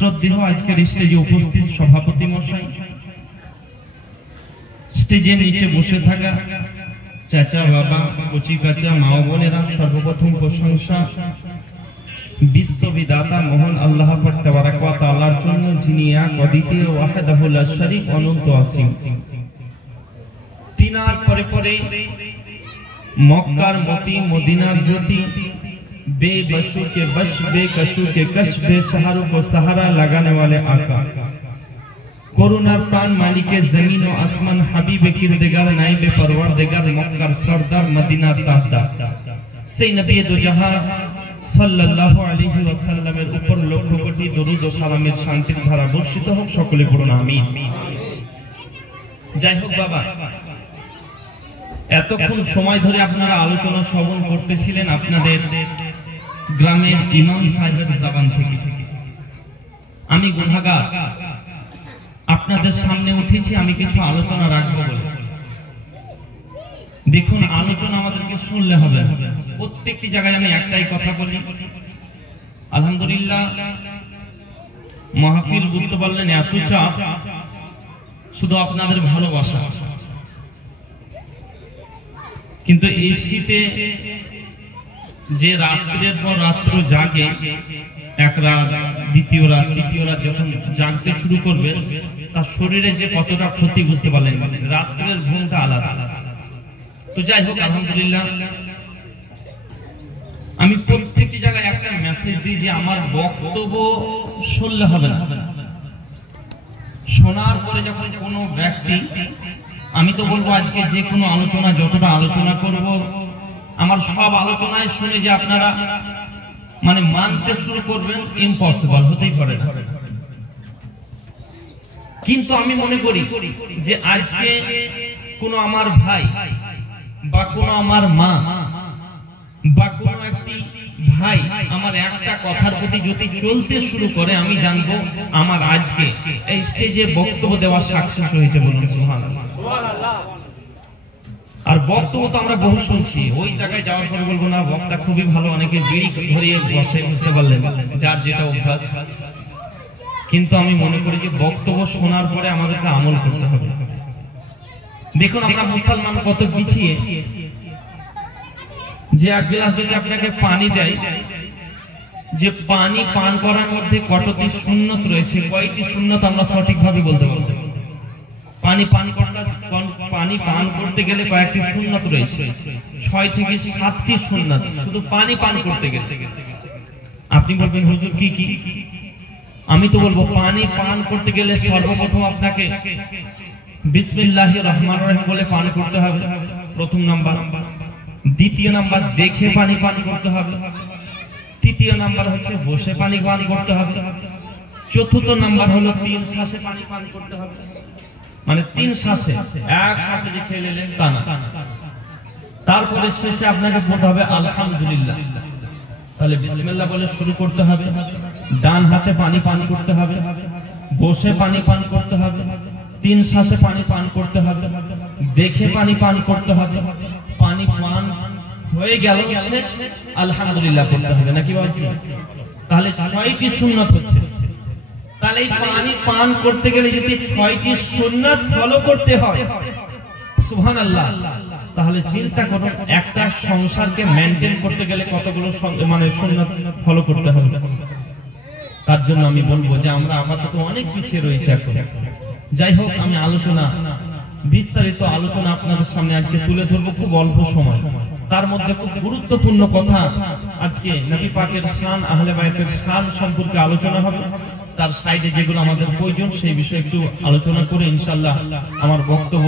শ্রদ্ধেয় আজকের স্টেজে উপস্থিত সভাপতি মশাই, স্টেজের নিচে বসে থাকা চাচা বাবা, কচি কাচা, মা বোনেরা, সর্বপ্রথম প্রশংসা বিশ্ববিদাতা মহান আল্লাহ পাক তাবারাক ওয়া তাআলার জন্য, যিনি এক অদ্বিতীয় ওয়াহদাহু লা শারীক অনন্ত অসীম। তিনার পরে পরে মক্কার মতি, মদিনার জ্যোতি, बेबसू के बश, बेकसू के कश, बेसहारों को सहारा लगाने वाले आका, कोरोनार प्राण मालिके जमीन व आसमान, हबीबे किरदेगार, नाइबे परवरदिगार, मक्कार सरदार, मदीनार ताजदार, সেই নবী দো জাহান সাল্লাল্লাহু আলাইহি ওয়াসাল্লামের উপর লক্ষ কোটি দরুদ ও সালামের শান্তির ধারা বর্ষিত হোক। সকলে পড়ুন আমিন। যাই হোক বাবা, এতক্ষণ সময় ধরে আপনারা আলোচনা শ্রবণ করতেছিলেন আপনাদের গ্রামের ইমাম সাহেবের জবান থেকে। আমি গুনাহগার, আপনাদের সামনে উঠেছি আমি কিছু আলোচনা রাখবো বলে। দেখুন, আলোচনা আমাদেরকে শুনলে হবে। প্রত্যেকটি জায়গায় আমি একটাই কথা বলি, আলহামদুলিল্লাহ মাহফিল বুঝতে পারলেন এত চাপ, শুধু আপনাদের ভালোবাসা। কিন্তু এই শীতে যে রাত্রের পর রাত্র জাগে, এক রাত, দ্বিতীয় রাত, তৃতীয় রাত যখন জাগতে শুরু করবে, তার শরীরে যে কতটা ক্ষতি বুঝতে পারলেন। রাত্রের ঘুমটা আলাদা। তো যাই হোক, আলহামদুলিল্লাহ আমি প্রত্যেকটি জায়গায় একটা মেসেজ দিই যে আমার বক্তব্য শুনলে হবে না, শোনার পরে যখন কোনো ব্যক্তি, আমি তো বলবো আজকে যে কোনো আলোচনা, যতটা আলোচনা করব, আমার সব আলোচনায় শুনে যে আপনারা মানে মানতে শুরু করবেন, ইম্পসিবল, হতেই পারে না। কিন্তু আমি মনে করি যে আজকে কোনো আমার ভাই বা কোনো আমার মা বা কোনো একটি ভাই আমার একটা কথার প্রতি যদি চলতে শুরু করে, আমি জানবো আমার আজকে এই স্টেজে বক্তব্য দেওয়া সাকসেস হয়েছে। বলুন সুবহানাল্লাহ। আর বক্তব্য তো আমরা বহু শুনছি, ওই জায়গায় যাওয়ার পরে বলবো না বক্তা খুবই ভালো, অনেকে বিড়ি ধরিয়ে বসে, বুঝতে পারলেন, যার যেটা অভ্যাস। কিন্তু আমি মনে করি যে বক্তব্য শোনার পরে আমাদেরকে আমল করতে হবে। দেখুন, আমরা মুসলমান কত পিছিয়ে, যে এক গ্লাস যদি আপনাকে পানি দেয়, যে পানি পান করার মধ্যে কতটি সুন্নত রয়েছে, কয়টি সুন্নত আমরা সঠিকভাবে বলতে পারবো। পানি পান করতে গেলে কয়েকটি সুন্নত রয়েছে, 6 থেকে 7টি সুন্নত শুধু পানি পান করতে গেলে। আপনি বলবেন হুজুর কি কি? আমি তো বলবো পানি পান করতে গেলে সর্বপ্রথম আপনাকে বিসমিল্লাহির রহমানির রহিম বলে পান করতে হবে, প্রথম নাম্বার। দ্বিতীয় নাম্বার, দেখে পানি পান করতে হবে। তৃতীয় নাম্বার হচ্ছে বসে পানি পান করতে হবে। চতুর্থ নাম্বার হলো 3 শ্বাসে পানি পান করতে হবে। মানে 3 শ্বাসে, এক শ্বাসে যে খেয়ে নিলেন তা না। তারপরে শেষে আপনাকে বলতে হবে আলহামদুলিল্লাহ। তাহলে বিসমিল্লাহ বলে শুরু করতে হবে। ডান হাতে পানি পান করতে হবে, বসে পানি পান করতে হবে, 3 শ্বাসে পানি পান করতে হবে, দেখে পানি পান করতে হবে। পানি পান হয়ে গেল, শেষ আলহামদুলিল্লাহ করতে হবে, নাকি বলছি? তাহলে 6টি সুন্নাত হচ্ছে। তাহলে এই পানি পান করতে গেলে যদি 6টি সুন্নাত ফলো করতে হয়, সুবহানাল্লাহ, তাহলে চিন্তা করো একটা সংসারকে মেইনটেইন করতে গেলে কতগুলো মানে সুন্নাত ফলো করতে হবে। তার জন্য আমি বলবো যে আমরা আপাতত অনেক পিছিয়ে রয়েছে এখন। যাই হোক, আমি আলোচনা, বিস্তারিত আলোচনা আপনাদের সামনে আজকে তুলে ধরবো খুব অল্প সময়। তার মধ্যে খুব গুরুত্বপূর্ণ কথা, আজকে নবী পাকের শান, আহলে বাইতের শান সম্পর্কে আলোচনা হবে। তার সাইডে যেগুলো আমাদের প্রয়োজন সেই বিষয়ে একটু আলোচনা করে ইনশাআল্লাহ আমার বক্তব্য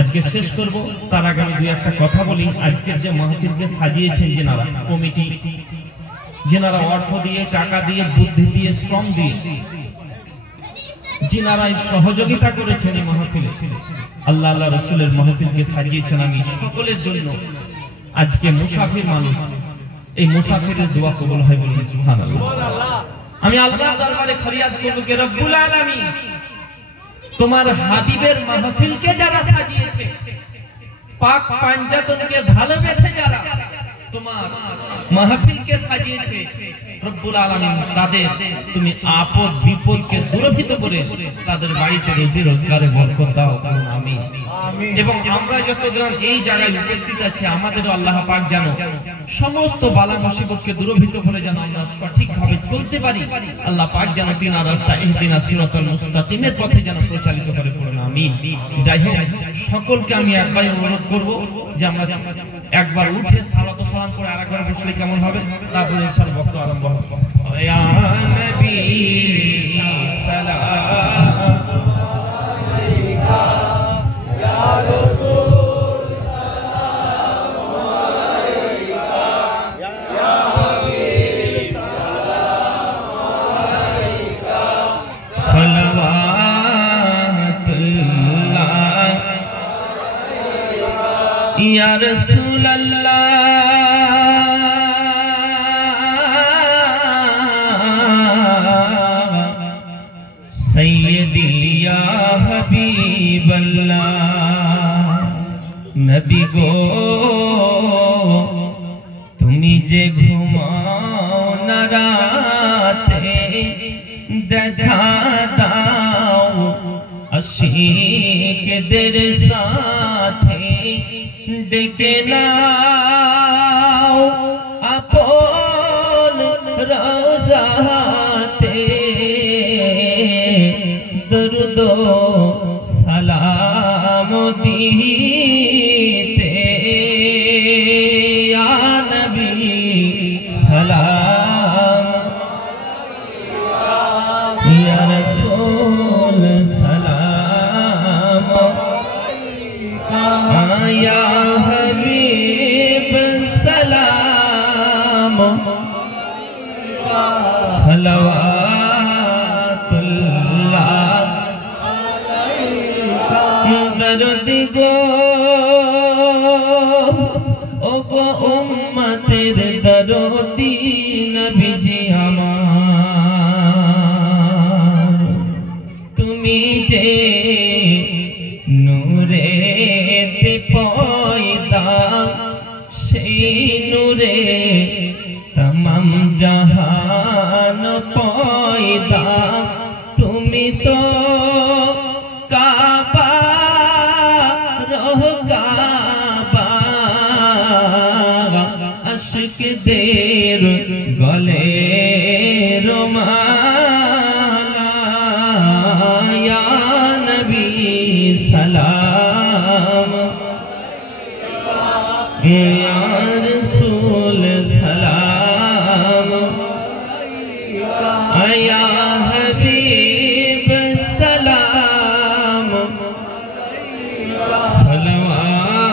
আজকে শেষ করব। তার আগে আমি 2-1টা কথা বলি। আজকের যে মাহফিলকে সাজিয়েছেন যেনারা, কমিটি, যেনারা অর্থ দিয়ে, টাকা দিয়ে, বুদ্ধি দিয়ে, শ্রম দিয়ে, যিনারা সহযোগিতা করেছেন এই মাহফিলে, আল্লাহ আল্লাহ রাসূলের মাহফিলকে সাজিয়েছেন, আমি সকলের জন্য আজকে মুসাফির মানুষ, এই মুসাফিরের দোয়া কবুল হয় বলুন সুবহানাল্লাহ। আমি আল্লাহর দরবারে ফরিয়াদ করব যে রব্বুল আলামিন, তোমার হাবিবের মাহফিলকে যারা সাজিয়েছে, পাক পাঞ্জাতনকে ভালোবেসে যারা তোমার মাহফিলকে সাজিয়েছে রব্বুল আলামিন তাদের তুমি আপদ বিপদকে দূরীভূত করে তাদের বাড়িতে রুজি রোজগারে বরকত দাও আমিন। এবং আমরা যতজন এই জায়গায় উপস্থিত আছি আমাদেরও আল্লাহ পাক যেন সমস্ত বালা মুসিবতকে দূরীভূত করে যেন আমরা সঠিকভাবে চলতে পারি। আল্লাহ পাক যেন তিন রাস্তা ইহদিনাস সিরাতাল মুস্তাকিমের পথে যেন প্রচালিত করে পড়ুন আমিন। যাই হোক সকলকে আমি একবার অনুরোধ করব যে আমরা একবার উঠে সালাত ও সালাম করে আরেকবার বসলে কেমন হবে, তারপরে ইনশাআল্লাহ বক্তব্য আরম্ভ হবে। ইয়া নবী সালাম আলাইকা ইয়া রাসূল সালাম আলাইকা ইয়া হাবিব সালাম আলাইকা সালাওয়াতুল্লাহ ইয়া রাসূলুল্লাহ सैयदी या हबीबल्लाह नबी गो তুমি যে ঘুমাও না রাতে দেখা দাও আশিকদের সাথে ডেকে নাও আপন রওজাতে দরুদ সালাম দিতে ইয়া নবী সালাম ইয়া রাসূল সালাম ইয়া হাবিব সালাম সালাওয়াতুল্লাহ দরদি গো ও গো উম্মতের দরদি নবীজি আমার তুমি যে নূরে তে পয়দা সেই নূরে तमाम जहान पैदा তুমি তো কাবা রহ কাবা আশিকদের গলে রুমালা ইয়া নবী সালাম ইয়া রাসূল সালাম या हबीब सलाम सलवातुल्लाह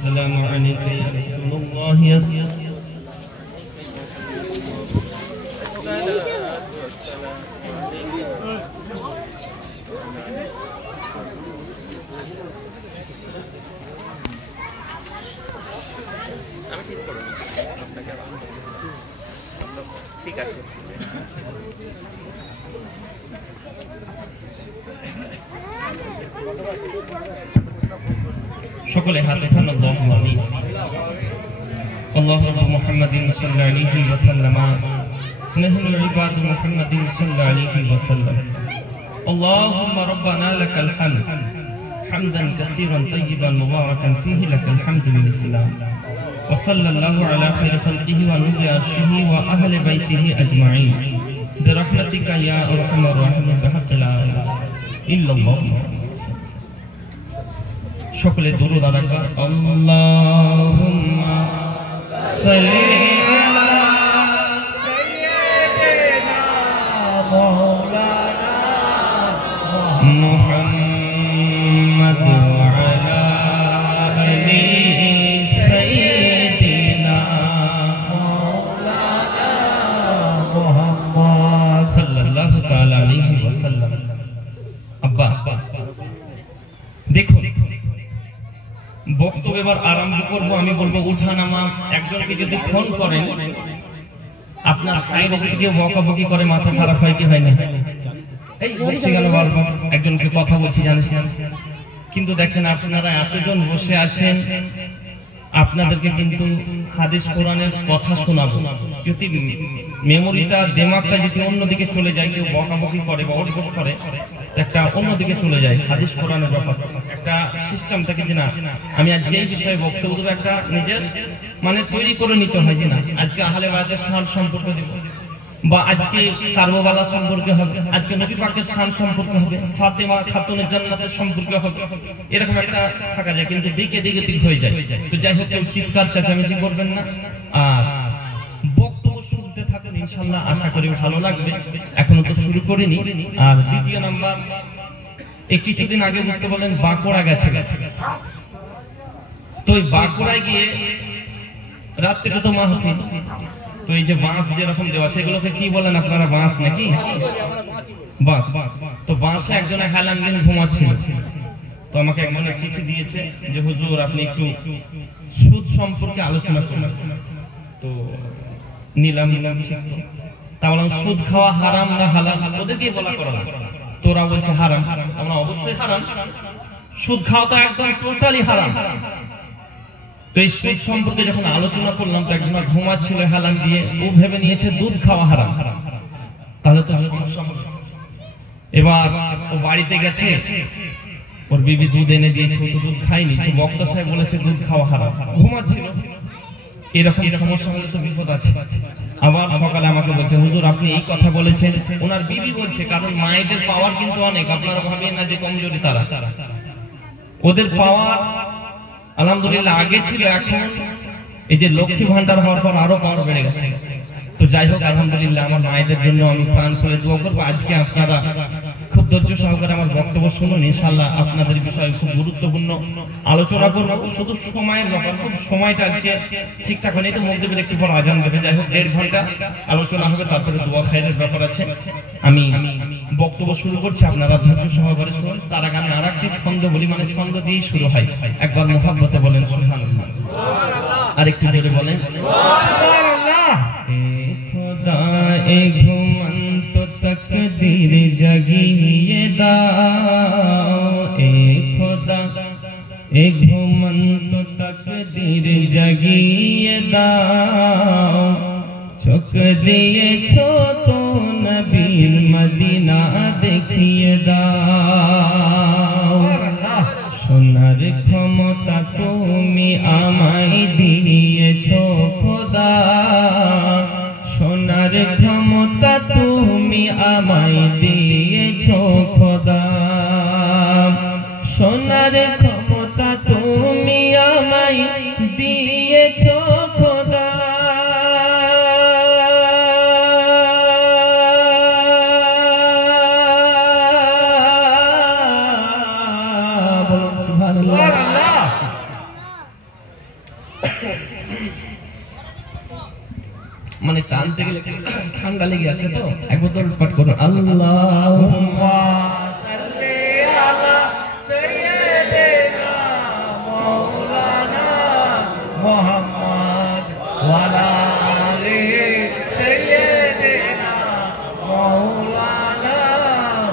सलाम अलैका या रसूलुल्लाह या ঠিক আছে সকলে হাত উঠান আল্লাহু আমিন আল্লাহু মুহাম্মাদিন সাল্লাল্লাহু আলাইহি ওয়াসাল্লাম نحن عباد محمد صلى الله عليه وسلم اللهم ربنا لك الحمد حمدا كثيرا طيبا مباركا فيه لك الحمد بالإسلام وصلى الله على خير خلقه ونور عرشه وأهل بيته أجمعين برحمتك يا أرحم الراحمين بحق لا إله إلا الله সকলে দুরূদ আদায় কর আল্লাহুম্মা সাল্লি আলা সাইয়্যিদিনা মাওলানা মুহাম্মদ ওয়া আলা আলি সাইয়্যিদিনা মাওলানা মুহাম্মদ সাল্লাল্লাহু তাআলা আলাইহি ওয়াসাল্লাম। আব্বা দেখো বক্তব্য এবার আরম্ভ করব। আমি বলবো উঠানামা। একজনকে যদি ফোন করেন আপনার সাইডে যদি কেউ বকাবকি করে মাথা খারাপ হয় কি হয় না? এই বলছি গেল বারবার একজনকে কথা বলছি জানিস কিন্তু দেখেন আপনারা এতজন বসে আছেন, আপনাদেরকে কিন্তু হাদিস কোরআনের কথা শোনাবো, যদি মেমোরিটা দিমাগটা যদি অন্যদিকে চলে যায়, কেউ বকাবকি করে বা ওঠবোস করে, একটা অন্যদিকে চলে যায় হাদিস কোরআনের ব্যাপার, একটা সিস্টেম থাকে যে না আমি আজকে এই বিষয়ে বক্তব্য দেবো, একটা নিজের মানে তৈরি করে নিতে হয় যে না আজকে আহলে বায়াতের শান সম্পর্কে দেব, বা আজকে কারবালা সম্পর্কে হবে, আজকে নবী পাকের শান সম্পর্কে হবে, ফাতেমা খাতুনের জান্নাতের সম্পর্কে হবে, এরকম একটা থাকা যায়, কিন্তু দিকে দিকে ঠিক হয়ে যায়। তো যাই হোক, কেউ চিৎকার চেঁচামেচি করবেন না, আর বক্তব্য শুনতে থাকুন, ইনশাআল্লাহ আশা করি ভালো লাগবে। এখনো তো শুরু করিনি। আর দ্বিতীয় নাম্বার, এই কিছুদিন আগে বুঝতে বলেন বাঁকুড়া গেছে, তো ওই বাঁকুড়ায় গিয়ে রাত্রিতে তো মাহফিল, তো এই যে বাঁশ যেরকম দেওয়া সেগুলোকে কি বলেন আপনারা? বাঁশ নাকি? বাঁশ। তো বাঁশে একজনে হেলান দিন ঘুমাচ্ছিল, তো আমাকে একজনে চিঠি দিয়েছে যে হুজুর আপনি একটু সুদ সম্পর্কে আলোচনা করুন। তো নিলাম ঠিক, তা বললাম সুদ খাওয়া হারাম না হালাল? ওদেরকে বলা করা, তোরা বলছে হারাম, আমরা অবশ্যই হারাম, সুদ খাওয়া তো একদম টোটালি হারাম। তো এই সুদ সম্পর্কে যখন আলোচনা করলাম, তো একজন ঘুমাচ্ছিল হেলান দিয়ে, ও ভেবে নিয়েছে দুধ খাওয়া হারাম, তাহলে তো এবার ও বাড়িতে গেছে, ওর বিবি দুধ এনে দিয়েছে, ও তো দুধ খায়নি, বক্তা সাহেব বলেছে দুধ খাওয়া হারাম, ঘুমাচ্ছিল। এরকম সমস্যা হলে তো বিপদ আছে। আবার সকালে আমাকে বলছে হুজুর আপনি এই কথা বলেছেন, ওনার বিবি বলছে, কারণ মায়েদের পাওয়ার কিন্তু অনেক, আপনারা ভাবেন না যে কমজোরি তারা, ওদের পাওয়ার আলহামদুলিল্লাহ আগে ছিল, এখন এই যে লক্ষ্মী ভান্ডার হওয়ার পর আরো পাওয়ার বেড়ে গেছে। তো যাই হোক আলহামদুলিল্লাহ, আমার মায়েদের জন্য আমি প্রাণ খুলে দোয়া করবো। আজকে আপনারা খুব ধৈর্য সহকারে আমার বক্তব্য শুনুন, ইনশাআল্লাহ আপনাদের বিষয়ে খুব গুরুত্বপূর্ণ আলোচনা করবো। শুধু সময়ের ব্যাপার, খুব সময়টা আজকে ঠিকঠাক হয়নি, তো মধ্যে একটু পর আজান দেবে। যাই হোক 1.5 ঘন্টা আলোচনা হবে, তারপরে দোয়া খায়ের ব্যাপার আছে। আমি বক্তব্য শুরু করছি, আপনারা ধৈর্য সহকারে শুনুন। তার আগে আমি আর একটি ছন্দ বলি, মানে ছন্দ দিয়েই শুরু হয়। একবার মুহাব্বতে বলেন সুবহানাল্লাহ, আর একটু জোরে বলেন সুবহানাল্লাহ। खुदा ए घुमन तो तकदीर जगिए दाओ, ए खुदा ए घुमन तो तकदीर जगिए दाओ, चुक दिए छो तो नबीर मदीना देखिए दाओ, সোনার ক্ষমতা তুমি আমায় দিয়েছো খোদা, সোনার ক্ষমতা তুমি আমায় দিয়েছো খোদা, সোনার ক্ষমতা তুমি আমায় দিয়েছো খোদা, বলুন সুবহানাল্লাহ। মানে টানতে গেলে ঠান্ডা লেগে আছে, তো এক বোতল পাঠ করুন। আল্লাহুম্মা সাল্লি আলা সাইয়্যিদিনা মাওলানা মুহাম্মদ ওয়া আলা আলি সাইয়্যিদিনা মাওলানা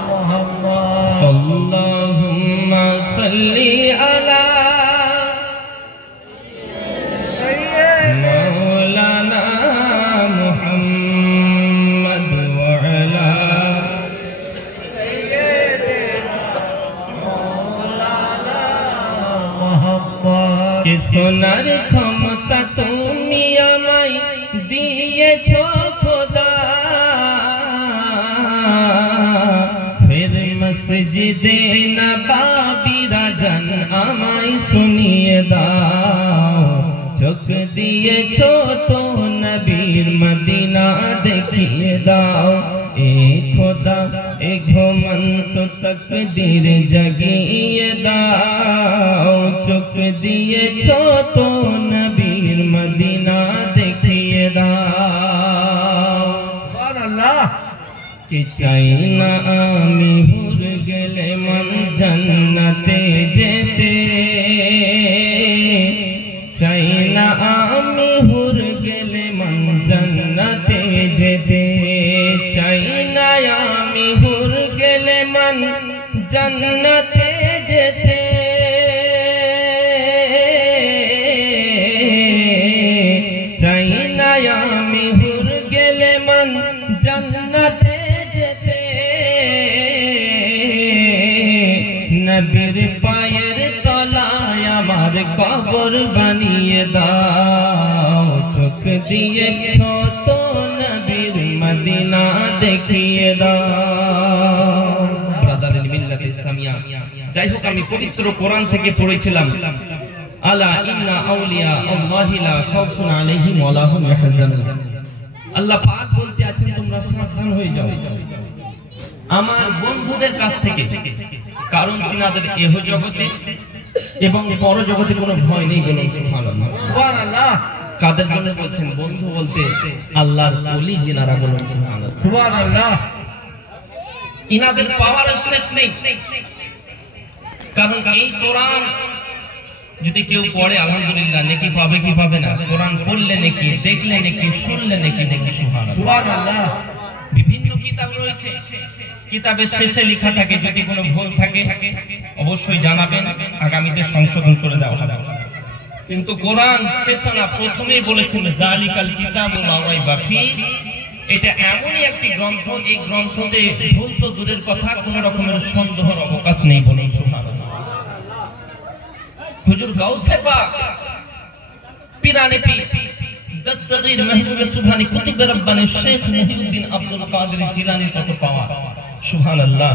মুহাম্মদ। আল্লাহুম্মা সাল্লি আলা মাওলানা সোনার ক্ষমতা তুমি আমায় দিয়েছো খোদা, ফির মসজিদে নববী রাজন আমায় শুনিয়ে দাও, চোখ দিয়েছো তো নবীর মদিনা দেখিয়ে দাও, এ খোদা এ ঘুমন্ত তকদীর জগিয়ে দাও, চোখ দিয়েছো তো নবীর মদিনা দেখিয়ে দাও। সুবহানাল্লাহ। কে চাই না আমি হুর গেলে মন জান্নাতে যেতে, চাই না আমি হুর গেলে মন জান্নাতে যেতে, চাই না আমি হুর গেলে মন জান্নাতে যেতে, মেহমান জান্নাতে যেতে নবীর পায়ের তলায় আমার কবর বানিয়ে দাও চোখ দিয়ে ছোট নবীর মদিনা দেখিয়ে দাও ব্রাদারের মিল্লাত ইসলামিয়া যাই হোক আমি পবিত্র কোরআন থেকে পড়েছিলাম আলা ইন্না আউলিয়া আল্লাহি লা খাউফুন আলাইহিম ওয়া লা হুম ইয়াহজানুন আল্লাহ পাক বলতে আছেন তোমরা সাবধান হয়ে যাও আমার বন্ধুদের কাছ থেকে কারণ তিনাদের ইহ জগতে এবং পর জগতে কোনো ভয় নেই বলুন সুবহানাল্লাহ সুবহানাল্লাহ কাদের জন্য বলছেন বন্ধু বলতে আল্লাহর ওলি জিনারা বলুন সুবহানাল্লাহ সুবহানাল্লাহ ইনাদের পাওয়ার শেষ নেই কারণ এই কোরআন যদি কেউ পড়ে আলহামদুলিল্লাহ নেকি পাবে কি পাবে না কোরআন পড়লে নেকি দেখলে নেকি শুনলে নেকি দেখি সুবহানাল্লাহ বিভিন্ন কিতাব রয়েছে কিতাবের শেষে লেখা থাকে যদি কোনো ভুল থাকে অবশ্যই জানাবেন আগামীতে সংশোধন করে দেওয়া হবে কিন্তু কোরআন শেষে না প্রথমেই বলেছেন জালিকাল কিতাবু লা রাইবা ফি এটা এমনই একটি গ্রন্থ এই গ্রন্থতে ভুল তো দূরের কথা কোনো রকমের সন্দেহের অবকাশ নেই বলুন সুবহানাল্লাহ হুজুর গাউসে পাক পিরানে পি দস্তগীর মাহবুব সুবহানী কুতুব রব্বানী শেখ মুহিউদ্দিন আব্দুল কাদের জিলানীর কত পাওয়ার সুবহানাল্লাহ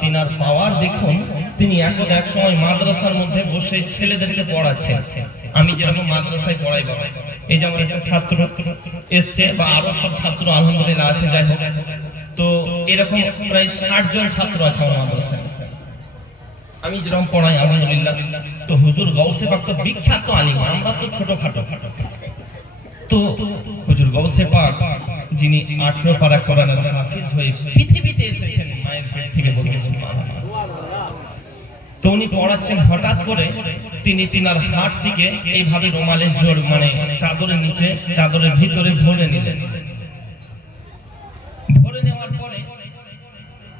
তিনার পাওয়ার দেখুন তিনি এক সময় মাদ্রাসার মধ্যে বসে ছেলেদেরকে পড়াচ্ছেন আমি যেরকম মাদ্রাসায় পড়াই বাবা এই যেমন একটা ছাত্র এসছে বা আরো সব ছাত্র আলহামদুলিল্লাহ আছে যাই হোক তো এরকম প্রায় 60 জন ছাত্র আছে আমার মাদ্রাসায় আমি যেরকম পড়াই আলহামদুলিল্লাহ তো হুজুর গাউসে পাক তো বিখ্যাত আলিম আমরা তো ছোটখাটো তো হুজুর গাউসে পাক যিনি 18 পারা কোরআনের হাফেজ হয়ে পৃথিবীতে এসেছেন মায়ের পেট থেকে বলতে সুবহানাল্লাহ তো উনি পড়াচ্ছেন হঠাৎ করে তিনি তিনার হাতটিকে এইভাবে রুমালের জোর মানে চাদরের নিচে চাদরের ভিতরে ভরে নিলেন ভরে নেওয়ার পরে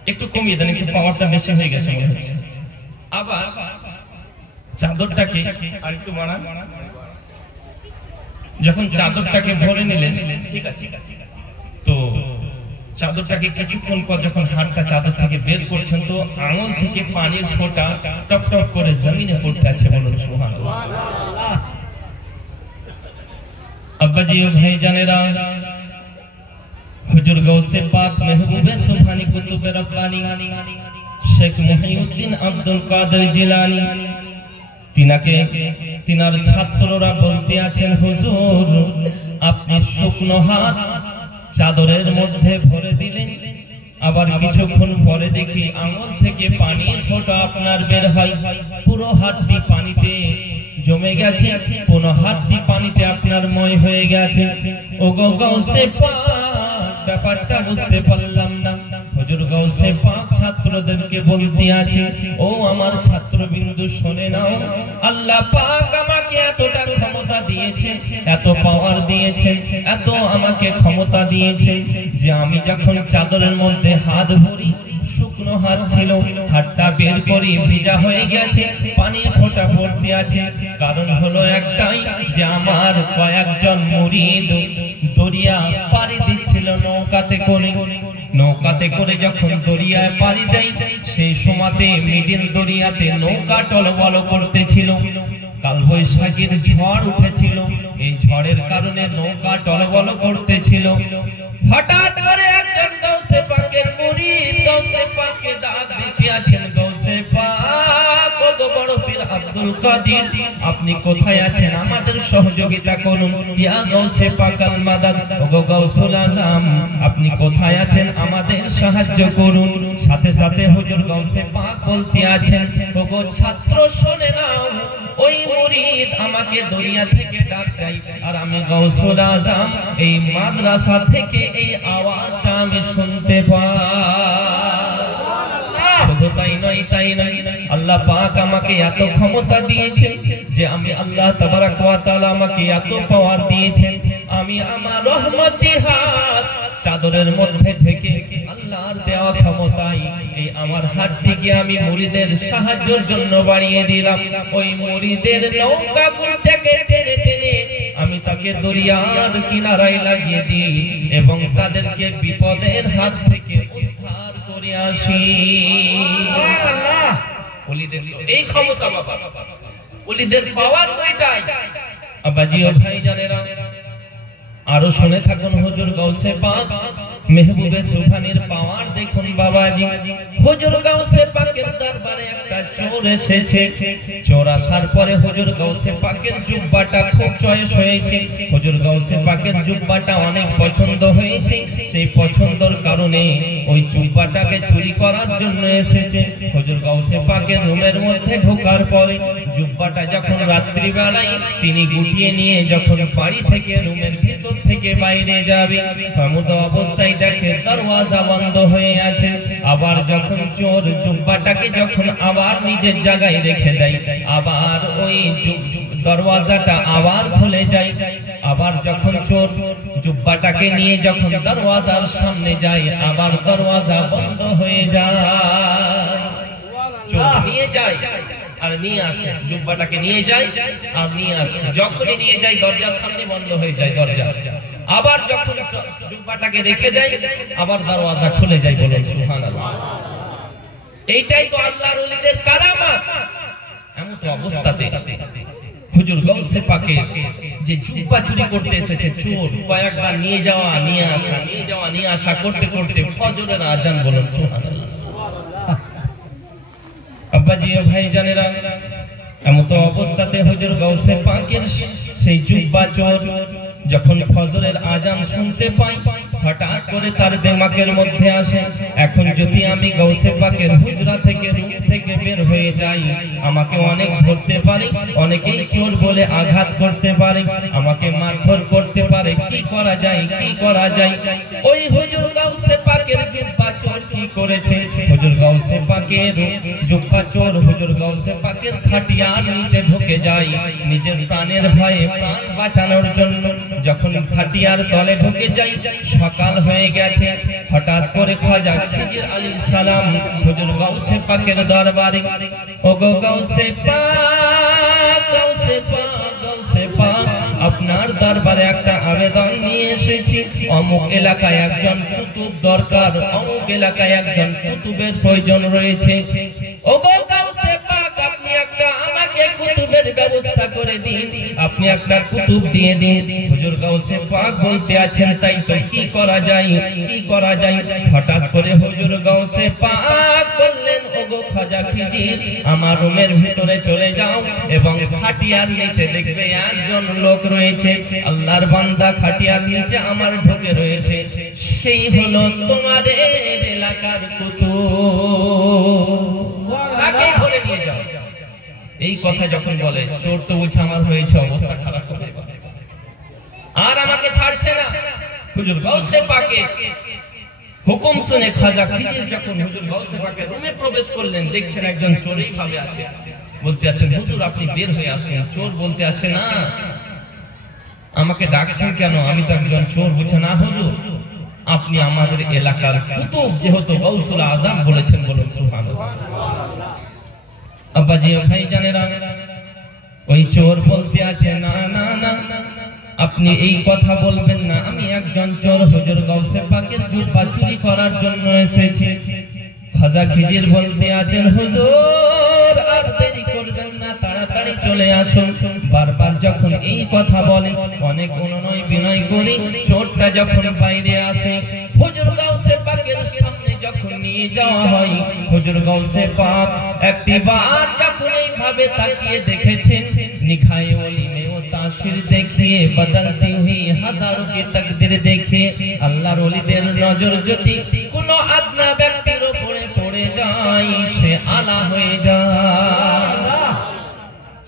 একটু কমিয়ে দেন একটু পাওয়ারটা বেশি হয়ে গেছে মনে হচ্ছে আবার চাদরটাকে আরেকটু বাড়ান যখন চাদরটাকে ভরে নিলেন ঠিক আছে তো চাদরটাকে কিছুক্ষণ পর যখন হাতটা চাদর থেকে বের করছেন তো আঙুল থেকে পানির ফোঁটা টপ টপ করে জমিনে পড়তে আছে বলুন সুবহানাল্লাহ আব্বাজি ও ভাইজানেরা হুজুর গাউসে পাক মেহবুবে সুবহানী কুতুবে রব্বানী শেখ মুহিউদ্দিন আব্দুল কাদের জিলানী তিনার ছাত্ররা বলতে আছেন হুজুর আপনি শুকনো হাত চাদরের মধ্যে ভরে দিলেন আবার কিছুক্ষণ পরে দেখি আঙুল থেকে পানির ফোঁটা আপনার বের হয় পুরো হাতটি পানিতে জমে গেছে পুরো হাতটি পানিতে আপনার ময় হয়ে গেছে ও গাউসে পাক ব্যাপারটা বুঝতে পারলাম না হুজুর গাউসে পাক ছাত্রদেরকে বলতে আছে ও আমার ছাত্রবৃন্দ শুনে নাও আল্লাহ পাক আমাকে এতটা ক্ষমতা দিয়েছেন এত পাওয়ার দিয়েছেন এত আমাকে ক্ষমতা দিয়েছেন যে আমি যখন চাদরের মধ্যে হাত ভরি শুকনো হাত ছিল হাতটা বের করে ভিজা হয়ে গেছে পানির ফোঁটা পড়তে আছে কারণ হলো একটাই যে আমার কয়েকজন মুরিদ দরিয়া পাড়ি দিচ্ছিল নৌকাতে করে যখন দরিয়ায় পাড়ি দেয় সেই সময়তে মিডিল দরিয়াতে নৌকা টলমল করতেছিল কাল বৈশাখীর ঝড় উঠেছিল এই ঝড়ের কারণে নৌকা টলমল করতেছিল হঠাৎ করে একজন গাউসে পাকের মুরিদ গাউসে পাককে ডাক দিতে আছেন গাউসে পাক ও বড় পীর আব্দুল কাদের আপনি কোথায় আছেন আমাদের সহযোগিতা করুন ইয়া গাউসে পাক আল মাদাদ ও গাউসুল আজম আপনি কোথায় আছেন আমাদের সাহায্য করুন সাথে সাথে হুজুর গাউসে পাক বলতে আছেন ও গো ছাত্র শুনে নাও ওই মুরিদ আমাকে দরিয়া থেকে ডাক দেয় আর আমি গাউসুল আজম এই মাদ্রাসা থেকে এই আওয়াজটা আমি শুনতে পাই শুধু তাই নয় আল্লাহ পাক আমাকে এত ক্ষমতা দিয়েছেন যে আমি আল্লাহ তাবারাক ওয়া তাআলা আমাকে এত পাওয়ার দিয়েছেন আমি আমার রহমতি হাত চাদরের মধ্যে থেকে আল্লাহর দেওয়া ক্ষমতায় এই আমার হাতটিকে আমি মুরিদের সাহায্যের জন্য বাড়িয়ে দিলাম ওই মুরিদের নৌকাগুলো থেকে টেনে টেনে আমি আমি তাকে দরিয়ার কিনারায় লাগিয়ে দিই এবং তাদেরকে বিপদের হাত থেকে উদ্ধার করে আসি। ওলিদের এই ক্ষমতা বাবা, ওলিদের পাওয়ার তো এটাই। আব্বাজি ও ভাইজানেরা আরো শুনে থাকুন, হুজুর গাউসে পাক মেহবুবে সুবহানের পাওয়ার দেখুন বাবাজি। হুজুর গাউসে পাকের দরবারে একটা চোর এসেছে। চোর আসার পরে হুজুর গাউসে পাকের জুব্বাটা খুব চয়েস হয়েছে। হুজুর গাউসে পাকের জুব্বাটা অনেক পছন্দ হয়েছে। সেই পছন্দের কারণে ওই জুব্বাটাকে চুরি করার জন্য এসেছে। হুজুর গাউসে পাকের রুমের মধ্যে ঢোকার পরে জুব্বাটা যখন রাত্রি বেলায় তিনি গুটিয়ে নিয়ে যখন বাড়ি থেকে রুমের ভিতর থেকে বাইরে যাবে, এমত অবস্থায় দেখে দরওয়াজা বন্ধ হয়ে আছে। আবার যখন চোর জুব্বাটাকে যখন আবার নিজের জায়গায় রেখে দেয়, আবার ওই দরওয়াজাটা আবার খুলে যায়। আবার যখন চোর জুব্বাটাকে নিয়ে যখন দরওয়াজার সামনে যায়, আবার দরওয়াজা বন্ধ হয়ে যায়। চোর নিয়ে যায় আর নিয়ে আসে, জুব্বাটাকে নিয়ে যায় আর নিয়ে আসে। যখনই নিয়ে যায় দরজার সামনে বন্ধ হয়ে যায় দরজা। আবার যখন জুব্বাটাকে রেখে দেয়, আবার দরওয়াজা খুলে যায়। বলুন সুবহানাল্লাহ। এইটাই তো আল্লাহর ওলিদের কারামাত। এমন তো অবস্থাতে হুজুর গাউসে পাকে যে জুব্বা চুরি করতে এসেছে চোর, কয়েকবার নিয়ে যাওয়া নিয়ে আসা, নিয়ে যাওয়া নিয়ে আসা করতে করতে ফজরের আজান। বলুন সুবহানাল্লাহ। আব্বাজি ও ভাইজানেরা এমত অবস্থাতে হুজুর গাউসে পাকের সেই জুব্বা চোর যখন ফজরের আজান শুনতে পায়, হঠাৎ করে তার দিমাগের মধ্যে আসে, এখন যদি আমি গাউসে পাকের হুজরা থেকে রুম থেকে বের হয়ে যাই, আমাকে অনেক ধরতে পারে, অনেকেই চোর বলে আঘাত করতে পারে, আমাকে মারধর করতে পারে। কি করা যায়, কি করা যায়? ওই হুজুর গাউসে পাকের জুব্বা চোর কি করেছে? হুজুর গাউসে পাকের জুব্বা চোর হুজুর গাউসে পাকের খাটিয়ার নিচে ঢুকে যায় নিজের প্রাণের ভয়ে, প্রাণ বাঁচানোর জন্য। যখন খাটিয়ার তলে ঢুকে যায়, সকাল হয়ে গেছে। হঠাৎ করে খাজা খিজির আলাইহিস সালাম হুজুর গাউসে পাকের দরবারে, ওগো গাউসে পাক, গাউসে পাক, গাউসে পাক, আপনার দরবারে একটা আবেদন নিয়ে এসেছি। অমুক এলাকায় একজন কুতুব দরকার, অমুক এলাকায় একজন কুতুবের প্রয়োজন রয়েছে। ওগো গাউসে পাক, আপনি একটা আমাকে কুতুবের ব্যবস্থা করে দিন, আপনি একটা কুতুব দিয়ে দিন। হুজুর গাউসে পাক বলতে আছেন, তাই তো, কি করা যায়, কি করা যায়? হঠাৎ করে হুজুর গাউসে পাক বললেন, ওগো খাজা খিজির, আমার রুমের ভিতরে চলে যাও এবং খাটিয়ার নিচে দেখবে একজন লোক রয়েছে, আল্লাহর বান্দা খাটিয়ার নিচে আমার ঢুকে রয়েছে, সেই হলো তোমাদের এলাকার কুতুব, তাকে ধরে নিয়ে যাও। এই কথা যখন বলে, চোর তো বলছে আমার হয়েছে অবস্থা খারাপ করে আর আমাকে ছাড়ছে না। হুজুর গাউসে পাকে হুকুম শুনে খাজা খিজির যখন হুজুর গাউসে পাকে রুমে প্রবেশ করলেন, দেখছেন একজন চোরই ভাবে আছে। বলতে আছেন, হুজুর আপনি বের হয়ে আসুন। চোর বলতে আছে, না, আমাকে ডাকছেন কেন? আমি তো একজন চোর। বলছে, না হুজুর, আপনি আমাদের এলাকার কুতুব, যেহেতু গাউসুল আজম বলেছেন। বলুন সুবহানাল্লাহ। আব্বাজি ও ভাইজানেরা, ওই চোর বলতে আছে, না না না, আপনি এই কথা বলবেন না, আমি একজন চোর, হুজুর গাউসে পাকের জুব্বা চুরি করার জন্য এসেছি। খাজা খিজির বলতে আছেন, হুজুর আর দেরি করবেন না, তাড়াতাড়ি চলে আসুন। বারবার যখন এই কথা বলে, অনেক অনুনয় বিনয় করে চোরটা যখন বাইরে আসে, হুজুর গাউসে পাকের সামনে যখন নিয়ে যাওয়া হয়, হুজুর গাউসে পাক একটিবার যখন এইভাবে তাকিয়ে দেখেছেন, নিখায়ে ওলি মে ও তাসির দেখিয়ে বদলতি হুই হাজারোं की तकदीर देखिए, আল্লাহর ওলিদের নজর যদি কোন আদনা ব্যক্তির উপরে পড়ে যায়, সে আলা হয়ে যায়।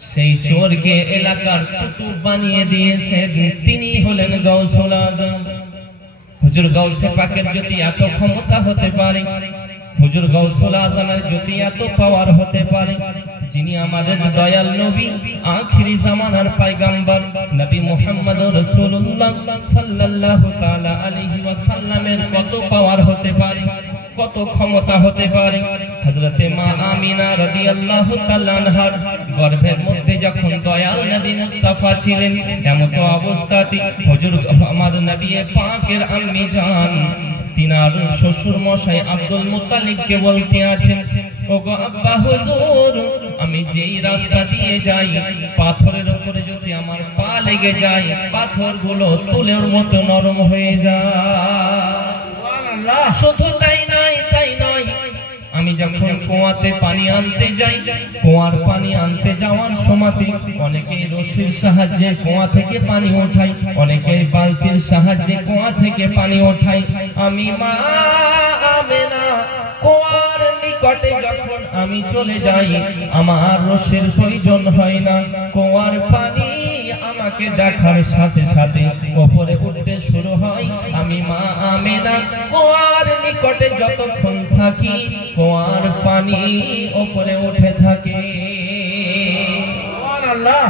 সেই চোরকে এলাকার কুতুব বানিয়ে দিয়েছেন, তিনি হলেন গাউসুল আজম। হুজুর গাউসে পাকের যদি এত ক্ষমতা হতে পারে, হুজুর গাউসুল আজমের যদি এত পাওয়ার হতে পারে, যিনি আমাদের দয়াল নবী, আখিরি জামানার পয়গম্বর নবী মুহাম্মদ রাসূলুল্লাহ সাল্লাল্লাহু তাআলা আলাইহি ওয়াসাল্লামের কত পাওয়ার হতে পারে। কত ক্ষমতা হতে পারে। হযরতে মা আমিনা রাদিয়াল্লাহু তাআলা আনহার গর্ভের মধ্যে যখন দয়াল নবী মুস্তাফা ছিলেন, এমন অবস্থাতে হুজুর আমার নবী পাকের আম্মি জান তিনার শ্বশুর মশাই আব্দুল মুত্তালিবকে বলতে আছেন, ওগো আব্বা হুজুর, আমি যেই রাস্তা দিয়ে যাই পাথরের উপরে যদি আমার পা লেগে যায়, পাথরগুলো তুলের মতো নরম হয়ে যায়। সুবহানাল্লাহ। শুধু তাই নয়, আমি যখন কুয়াতে পানি আনতে যাই, কুয়ার পানি আনতে যাওয়ার সময়তে অনেকেই রশির সাহায্যে কুয়া থেকে পানি ওঠাই, অনেকেই বালতির সাহায্যে কুয়া থেকে পানি ওঠাই। আমি মা আমেনা কুয়ার নিকটে যখন আমি চলে যাই, আমার রশির প্রয়োজন হয় না। কুয়ার পানি আমাকে দেখার সাথে সাথে উপরে উঠতে শুরু হয়। আমি মা আমেনা কুয়ার নিকটে যতক্ষণ থাকি, কুয়ার পানি উপরে উঠে থাকে। সুবহানাল্লাহ।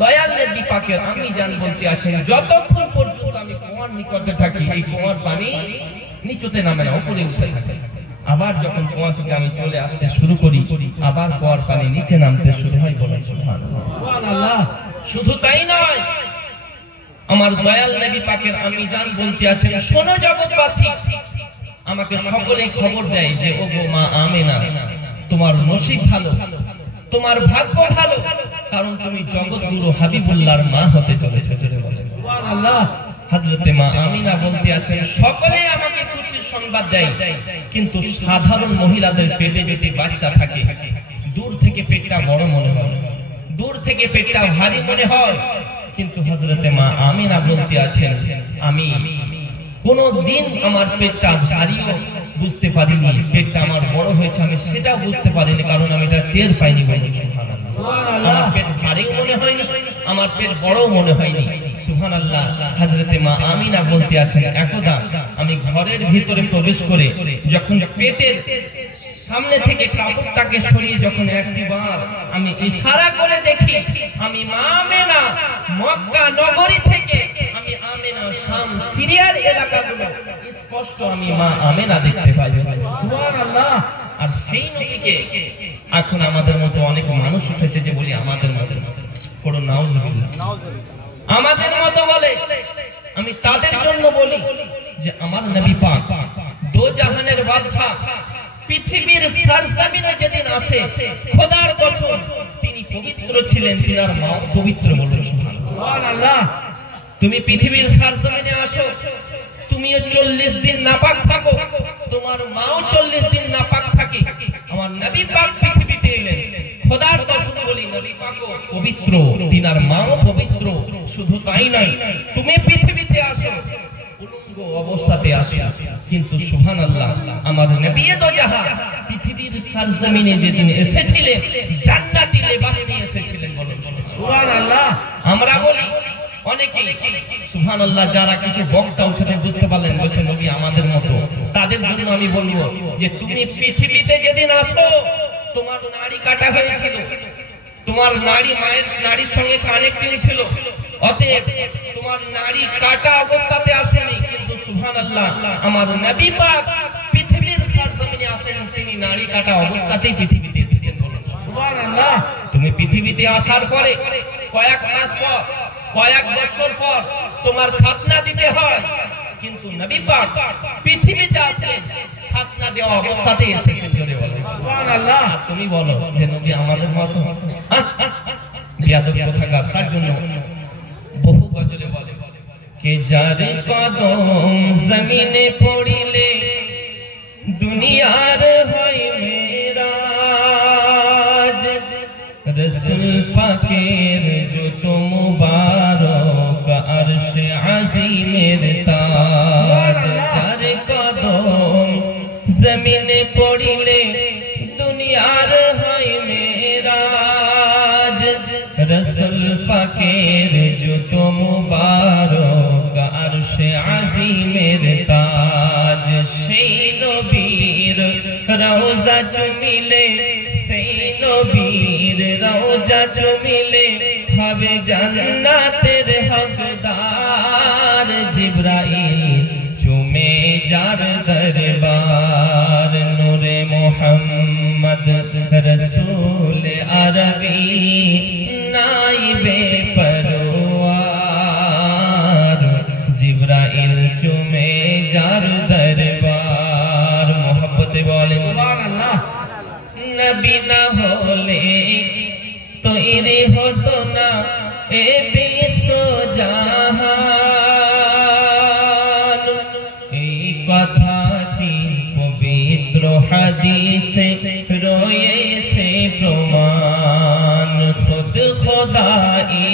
দয়াল নবী পাকের আম্মি জান বলতে আছেন, যতক্ষণ পর্যন্ত আমি কুয়ার নিকটে থাকি, এই কুয়ার পানি নিচুতে নামে না, উপরে উঠে থাকে। আবার যখন কুয়া থেকে আমি চলে আসতে শুরু করি, আবার কুয়ার পানি নিচে নামতে শুরু হয়। বলেন সুবহানাল্লাহ। শুধু তাই নয়, আমার দয়াল নবী পাকের আম্মি জান বলতে আছেন, শোনো জগৎবাসী, আমাকে সকলেই খবর দেয় যে ওগো মা আমেনা, তোমার নসিব ভালো, তোমার ভাগ্য ভালো, কারণ তুমি জগৎগুরু হাবিবুল্লাহর মা হতে চলেছো। সুবহানাল্লাহ। হযরতে মা আমিনা বলতে আছেন, সকলেই আমাকে খুশির সংবাদ দেয়, কিন্তু সাধারণ মহিলাদের পেটে যদি বাচ্চা থাকে, দূর থেকে পেটটা বড় মনে হয়, দূর থেকে পেটটা ভারী মনে হয়। কিন্তু হযরতে মা আমিনা বলতে আছেন, আমি কোনদিন আমার পেটটা ভারীও বুঝতে পারিনি, পেটটা আমার বড় হয়েছে আমি সেটাও বুঝতে পারিনি, কারণ আমি এটা টের পাইনি। বলি সুবহানাল্লাহ। আমার পেট ভারীও মনে হয়নি, আমার পেট বড়ও মনে হয়নি। সুবহানাল্লাহ। হযরতে মা আমিনা বলতে আছেন, একদা আমি ঘরের ভিতরে প্রবেশ করে যখন পেটের সামনে থেকে কাপড়টাকে সরিয়ে যখন একবার আমি ইশারা করে দেখি, আমি মা আমেনা মক্কা নগরী থেকে আমি আমেনা শাম সিরিয়ার এলাকাগুলো স্পষ্ট আমি মা আমেনা দেখতে পাই। সুবহানাল্লাহ। আর সেই নবীকে এখন আমাদের মতো অনেক মানুষ উঠেছে যে বলি আমাদের মতো, পড়ো নাউজুবিল্লাহ, আমাদের মতো বলে। আমি তাদের জন্য বলি যে আমার নবী পাক দো জাহানের বাদশা পৃথিবীর সরজমিনে যেদিন আসে, খোদার কসম তিনি পবিত্র ছিলেন, তিনার মা পবিত্র। বলুন সুবহানাল্লাহ। তুমি পৃথিবীর সরজমিনে আসো, তুমিও 40 দিন নাপাক থাকো, তোমার মাও 40 দিন নাপাক থাকে। আমার নবী পাক পৃথিবীতে এলেন, খোদার কসম বলি নবী পাকও পবিত্র, তিনার মাও পবিত্র। শুধু তাই নয়, তুমি পৃথিবীতে আসো উলঙ্গ অবস্থাতে আসো, কিন্তু সুবহানাল্লাহ আমার নবী তো যাহা পৃথিবীর সরজমিনে যেদিন এসেছিলেন, জান্নাতি লেবাস নিয়ে এসেছিলেন। বলুন সুবহানাল্লাহ। আমরা বলি অনেকে সুবহানাল্লাহ, যারা কিছু বক্তা উঠে বুঝতে পারলেন, বলছে নবী আমাদের মতো, তাদের জন্য আমি বলবো যে তুমি পৃথিবীতে যেদিন আসো, তোমার নাড়ি কাটা হয়েছিল, তোমার নাড়ি মায়ের নাড়ির সঙ্গে কানেক্টিং ছিল, অতএব তোমার নাড়ি কাটা অবস্থাতে আসেনি। কিন্তু সুবহানাল্লাহ আমার নবী পাক পৃথিবীর সরজমিনে আসেন, তিনি নাড়ি কাটা অবস্থাতেই পৃথিবীতে এসেছেন। বলুন সুবহানাল্লাহ। তুমি পৃথিবীতে আসার পরে কয়েক মাস পর, কয়েক বছর পর তোমার খাতনা দিতে হয়, কিন্তু নবী পাক পৃথিবীতে আসেন খাতনা দেওয়া অবস্থাতে এসেছেন। জোরে বলো সুবহানাল্লাহ। তুমি বলো যে নবী আমাদের মতো, বিয়াদব কোথাকার। তার জন্য বহু গজলে বলে কে যার কদম জমিনে পড়িলে দুনিয়ার হয় মেরাজ, রাসূল পাকের জুতো মুবারক আরশে আজিমের তাজ। যার কদম জমিনে পড়িলে দুনিয়ার হয় মেরাজ, রাসূল পাকের জুতো মুবারক আরশে আজিমের তাজ। সেই নবীর রওজা চুমিলে, সেই নবীর রওজা চুমিলে হবে জান্নাতের হকদার। জিবরাইল চুমে যার দরবার, চুমে যার দরবার। মোহব্বতে বলেন সুবহানাল্লাহ। নবী না হলে তৈরি হতো না এ বিশ্ব জাহান। এই কথাটি পবিত্র হাদিসে রয়েছে প্রমাণ। খুদ খোদাই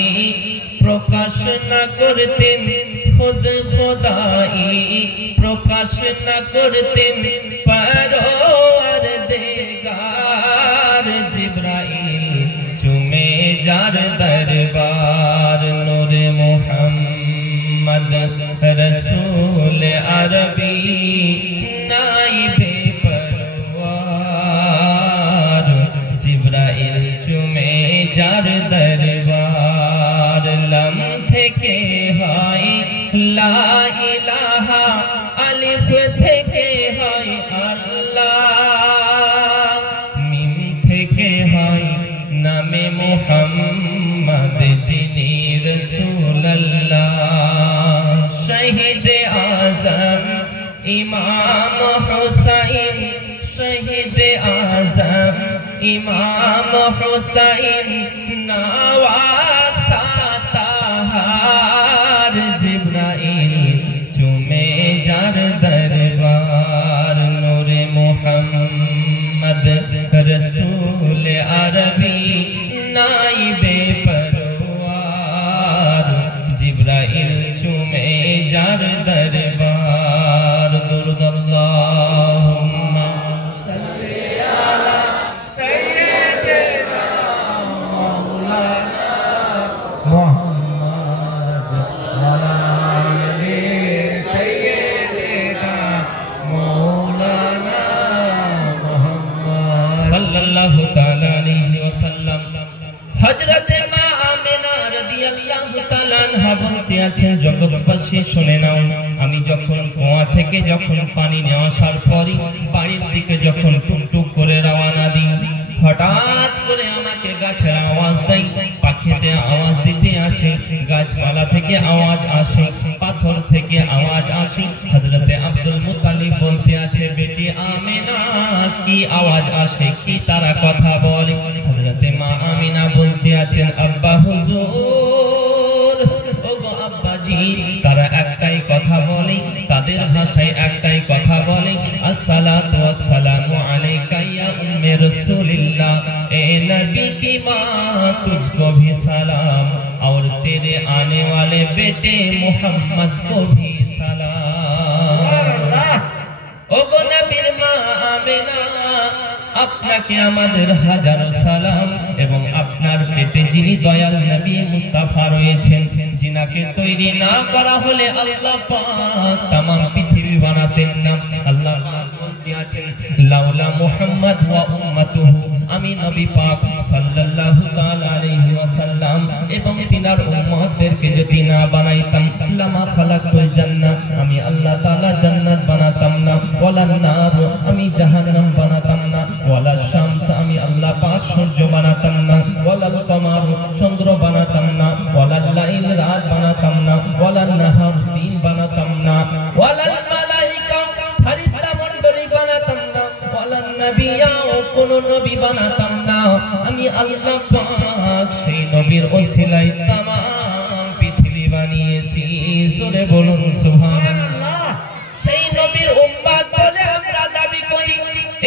প্রকাশ না করতেন, খুদ খোদাই প্রকাশ না করতেন পরওয়ারদিগার। জিবরাইল চুমে যার দরবার। নূরে মুহাম্মদ রসূল আরবি নাইবে পরওয়ার। জিবরাইল চুমে যার দরবার। লম থেকে হয় লা ইলাহা, আলিফ থেকে হয় আল্লাহ, মিম থেকে হয় নামে মুহাম্মদ যিনি রাসূলুল্লাহ। শহীদ আযম ইমাম হুসাইন, শহীদ আযম ইমাম হুসাইন নওয়াসা তাহার। জিবরাইল চুমে যার দরবার। নূরে মুহাম্মদ রসূল আরবি নাইবে পরওয়ার। জিবরাইল চুমে যার দরবার। দুরূদ আল্লাহুম্মা সাল্লি আলা সাইয়্যিদিনা মাওলানা মুহাম্মদ ওয়া আলি সাইয়্যিদিনা মাওলানা মুহাম্মদ সাল্লাল্লাহু তাআলা আলাইহি ওয়াসাল্লাম। হযরতে মা আমিনা রাদিয়াল্লাহু তাআলা আনহা বলতে আছেন, জগৎবাসী শুনে নাও, আমি যখন কুয়া থেকে যখন পানি নিয়ে আসার পরে বাড়ির দিকে যখন টুকটুক করে রওনা দিই, হঠাৎ করে আমাকে গাছের আওয়াজ দেয়, পাখিতে আওয়াজ দিতে আছে, গাছপালা থেকে আওয়াজ আসে, পাথর থেকে আওয়াজ আসে। হযরতে আব্দুল মুত্তালিব বলতে আছে, বেটি আমিনা কি আওয়াজ আসে, কি তারা কথা বলে? হযরতে মা আমিনা বলতে আছেন, আব্বা হুজুর, ওগো আব্বাজি, তারা একটাই কথা বলে, তাদের ভাষায় একটাই কথা বলে, আসসালাতু ওয়াসসালামু আলাইকা ইয়া উম্মে রাসূলিল্লাহ, এ নবী की मां तुझको भी सलाम, और तेरे आने वाले बेटे मोहम्मद को भी सलाम। ওগো নবীর মা আমিনা, আপনাকে আমাদের হাজারো সালাম, এবং আপনার পেটে যিনি দয়াল নবী মুস্তাফা রয়েছেন, যিনাকে তৈরি না করা হলে আল্লাহ পাক तमाम পৃথিবী বানাতেন না। আল্লাহ পাক বলতে আছেন, লাউলা মুহাম্মদ ওয়া উম্মাতুহু, আমি নবী পাক সাল্লাল্লাহু তাআলা আলাইহি ওয়াসাল্লাম এবং তিনার উম্মতদেরকে যদি না বানাইতাম, লামা খালাকতুল জান্নাহ, আমি আল্লাহ তাআলা জান্নাত বানাতাম না, ওয়ালান নার, আমি জাহান্নাম বানাতাম না, ওয়ালা শামস, আমি আল্লাহ পাক সূর্য বানাতাম না, ওয়ালাল কমার, চন্দ্র বানাতাম না, ওয়ালাল লাইল, রাত বানাতাম না, ওয়ালান নাহার, দিন বানাতাম না, ওয়ালাল মালাইকা, ফেরেশতা মণ্ডলী বানাতাম না, ওয়ালান নবিয়্যা, কোন নবী বানাতাম না। আমি আল্লাহ পাক সেই নবীর ওসিলায় तमाम পৃথিবী বানিয়েছি। জোরে বলুন সুবহানাল্লাহ। সেই নবীর উম্মত বলে আমরা দাবি করি,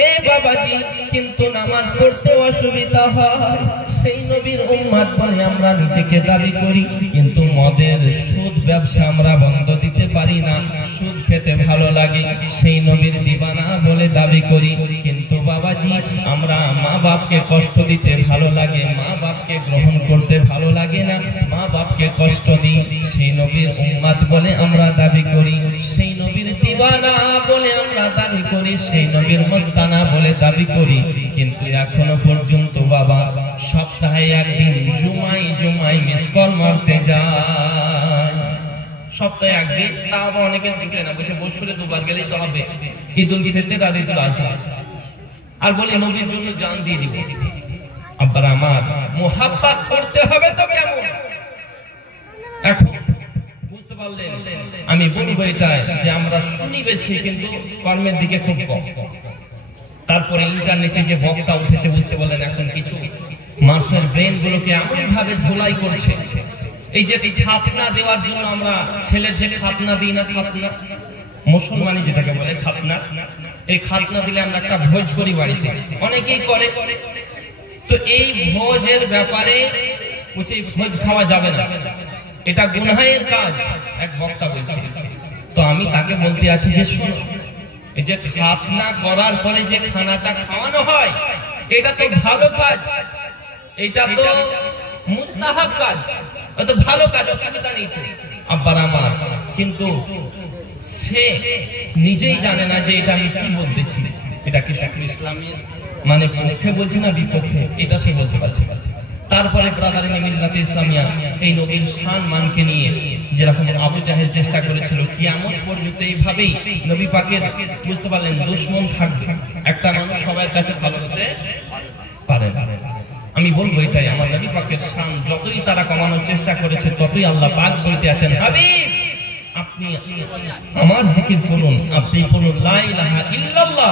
এ বাবাজি, কিন্তু নামাজ পড়তে অসুবিধা হয়। সেই নবীর উম্মত বলে আমরা নিজেকে দাবি করি, কিন্তু মদের সুদ ব্যবসা আমরা বন্ধ দিতে পারি না, সুদ খেতে ভালো লাগে। সেই নবীর দিবানা বলে দাবি করি, কিন্তু বাবাজি আমরা মা বাপকে কষ্ট দিতে ভালো লাগে, মা বাপকে গ্রহণ করতে ভালো লাগে না, মা বাপকে কষ্ট দিই। সেই নবীর উম্মত বলে আমরা দাবি করি, সেই নবীর দিবানা বলে আমরা দাবি করি, সেই নবীর মস্তানা বলে দাবি করি, কিন্তু এখনো পর্যন্ত বাবা সপ্তাহে একদিন জুমাই মিস কল মারতে যায়। সপ্তাহে একদিন, তাও অনেকের জুটে না, বলছে বছরে দুবার গেলেই তো হবে, ঈদুল ফিতর আর ঈদুল আজহা, আর বলে নবীর জন্য জান দিয়ে দিব। আব্বার আমার, মুহাব্বত করতে হবে তো কেমন? এখন বুঝতে পারলেন। আমি বলবো এটা যে আমরা শুনি বেশি কিন্তু কর্মের দিকে খুব কম। তারপরে ইন্টারনেটে যে বক্তা উঠেছে বুঝতে বললেন এখন কিছু মানুষের ব্রেন গুলোকে এমন ভাবে ধুলাই করছে। এই যে খাতনা দেওয়ার জন্য আমরা ছেলের যে খাতনা দিই না, খাতনা মুসলমানি যেটাকে বলে খাতনা, এই খাতনা দিলে আমরা একটা ভোজ করি বাড়িতে, অনেকেই করে। তো এই ভোজের ব্যাপারে বলছে ভোজ খাওয়া যাবে না, এটা গুনাহের কাজ, এক বক্তা বলছে। তো আমি তাকে বলতে আছি যে শুনো, এই যে খাতনা করার পরে যে খানাটা খাওয়ানো হয় এটা তো ভালো কাজ, এটা তো মুস্তাহাব কাজ, এটা ভালো কাজ, অসুবিধা নেই তো আব্বার আমার। কিন্তু সে নিজেই জানে না যে এটা আমি কি বলতেছি, এটা কি ইসলামের মানে পক্ষে বলছি না বিপক্ষে, এটা সে বলতে পারছে না। তারপরে ব্রাদারিন মিল্লাতে ইসলামিয়া এই নবীর শান মানকে নিয়ে যেরকম আবু জাহেল চেষ্টা করেছিল, কিয়ামত পর্যন্ত এইভাবেই নবী পাকের বুঝতে পারলেন দুশমন থাকবে, একটা মানুষ সবার কাছে ভালো হতে পারে না। আমি বলবো এটাই, আমার নবী পাকের শান যতই তারা কমানোর চেষ্টা করেছে ততই আল্লাহ পাক বলতে আছেন হাবিব আপনি আমার জিকির করুন, আপনি বলুন লা ইলাহা ইল্লাল্লাহ,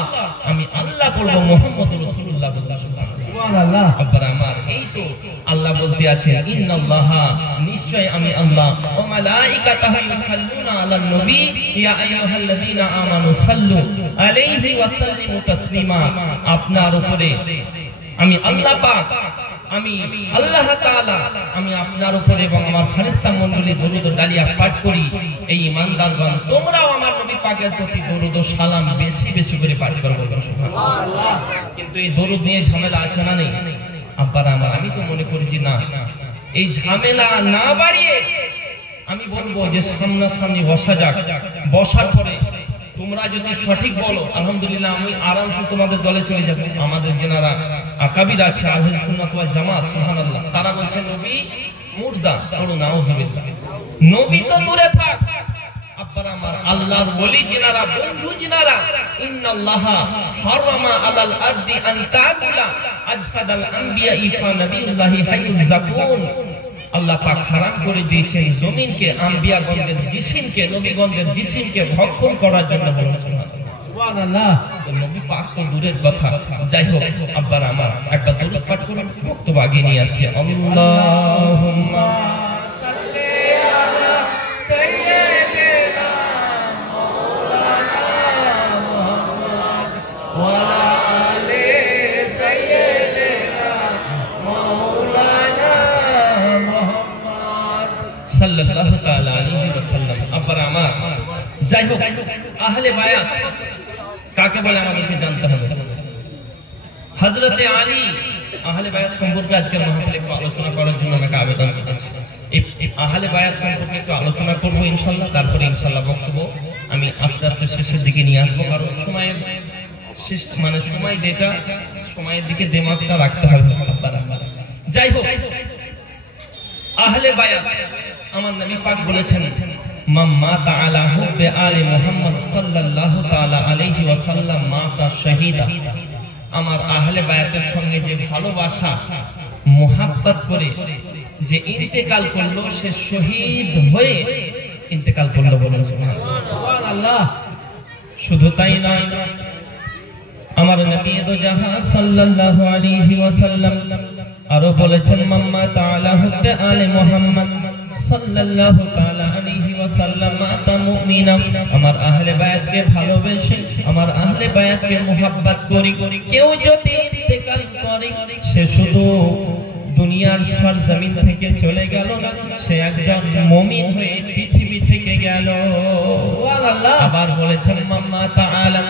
আমি আল্লাহ বলবো মুহাম্মদুর রাসূলুল্লাহ সুবহানাল্লাহ। আব্বার আমার এই তো আল্লাহ বলতে আছেন ইন্নাল্লাহা, নিশ্চয় আমি আল্লাহ, ওয়া মালাইকাতাহু ইউসাল্লুনা আলান নবী ইয়া আইয়ুহাল্লাযীনা আমানু সাল্লু আলাইহি ওয়া সাল্লিমু তাসলিমা, আপনার উপরে আমি আল্লাহ পাক, আমি আল্লাহ তাআলা, আমি আপনার উপরে এবং আমার ফেরেশতা মণ্ডলী দরুদ ও ডালিয়া পাঠ করি। এই ঈমানদারগণ তোমরাও আমার নবী পাকের প্রতি দরুদ ও সালাম বেশি বেশি করে পাঠ করবে সুবহানাল্লাহ। কিন্তু এই দরুদ নিয়ে ঝামেলা আছে না নেই আব্বারা আমার? আমি তো মনে করি যে না, এই ঝামেলা না বাড়িয়ে আমি বলবো যে সামনাসামনি বসা যাক, বসার পরে তোমরা যদি সঠিক বলো আলহামদুলিল্লাহ আমি আরামসে তোমাদের দলে চলে যাব। আমাদের যারা আকাবির আছে আহলে সুন্নাত ওয়াল জামাত সুবহানাল্লাহ, তারা বলছে নবী মুর্দা, বলো নাউযুবিল্লাহ, নবী তো দূরে থাক আব্বার আমার, আল্লাহর ওলি যিনারা, বন্ধু যিনারা, ইন্নাল্লাহা হারামা আলাল আরদি আন তাকুলা আজসাদাল আনবিয়া ইফা নবিয়ুল্লাহি হাইয়ুল যাকুন, আল্লাহ পাক হারাম করে দিয়েছেন জমিনকে আম্বিয়াগণদের জিসিমকে, নবীগণদের জিসিমকে ভক্ষণ করার জন্য। সুবহানাল্লাহ। নবী পাক তো দূরের কথা, যাই হোক আব্বার আমার একটা দরুদ পাঠ করুন, বক্তব্য আগে নিয়ে আসছি। আল্লাহুম্মা সাল্লি আলা সাইয়্যিদিনা মাওলানা মুহাম্মদ ওয়া আলা আলি সাইয়্যিদিনা মাওলানা মুহাম্মদ সাল্লাল্লাহু তাআলা আলাইহি ওয়াসাল্লাম। আব্বার আমার যাই হোক, আহলে বায়াত কাকে বলে আমাদেরকে জানতে হবে। হযরতে আলী আহলে বায়াত সম্পর্কে আজকের মাহফিলে একটু আলোচনা করার জন্য আমাকে আবেদন করেছে। এই আহলে বায়াত সম্পর্কে একটু আলোচনা করব ইনশাআল্লাহ, তারপরে ইনশাআল্লাহ বক্তব্য আমি আস্তে আস্তে শেষের দিকে নিয়ে আসবো, কারণ সময়ের শেষ মানে সময় যেটা, সময়ের দিকে দিমাগটা রাখতে হবে। যাই হোক, আহলে বায়াত আমার নবী পাক বলেছেন মাম্মা তাআলা হুব্বে আলে মুহাম্মদ সাল্লাল্লাহু তাআলা আলাইহি ওয়াসাল্লাম মাতা শাহীদা, আমার আহলে বায়াতের সঙ্গে যে ভালোবাসা মুহাব্বত করে যে ইন্তেকাল করলো, সে শহীদ হয়ে ইন্তেকাল করলো, বলুন সুবহানাল্লাহ। শুধু তাই নয়, আমার নবী দো জাহান সাল্লাল্লাহু আলাইহি ওয়াসাল্লাম আরো বলেছেন মাম্মা তাআলা হুব্বে আলে মুহাম্মদ সাল্লাল্লাহু তাআলা আলাইহি ওয়াসাল্লাম মাতা মুমিনা, আমার আহলে বায়াতকে ভালোবেসে, আমার আহলে বায়াতকে মুহাব্বত করি কেউ যদি ইন্তেকাল করে, সে শুধু দুনিয়ার সরজমিন থেকে চলে গেল না, সে একজন মুমিন হয়ে পৃথিবী থেকে গেল। সুবহানাল্লাহ। আবার বলেছেন মাম্মা তাআলা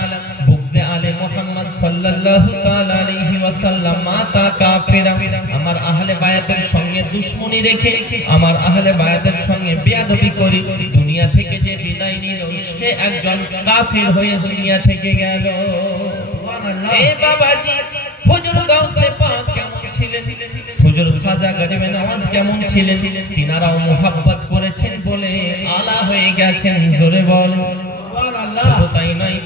বুগজে আলে মুহাম্মদ সাল্লাল্লাহু তাআলা আলাইহি ওয়াসাল্লাম মাতা কাফিরা, আমার আহলে বায়াতের সঙ্গে দুশমনি রেখে, আমার আহলে বায়াতের সঙ্গে বেয়াদবি করি দুনিয়া থেকে যে বিদায় নিল, সে একজন কাফির হয়ে দুনিয়া থেকে গেল। সুবহানাল্লাহ। এ বাবাজি, হুজুর গাউসে পাক কেমন ছিলেন, হুজুর খাজা গরিবে নওয়াজ কেমন ছিলেন, তিনারাও মুহাব্বত করেছেন বলে আলা হয়ে গেছেন, জোরে বল সুবহানাল্লাহ।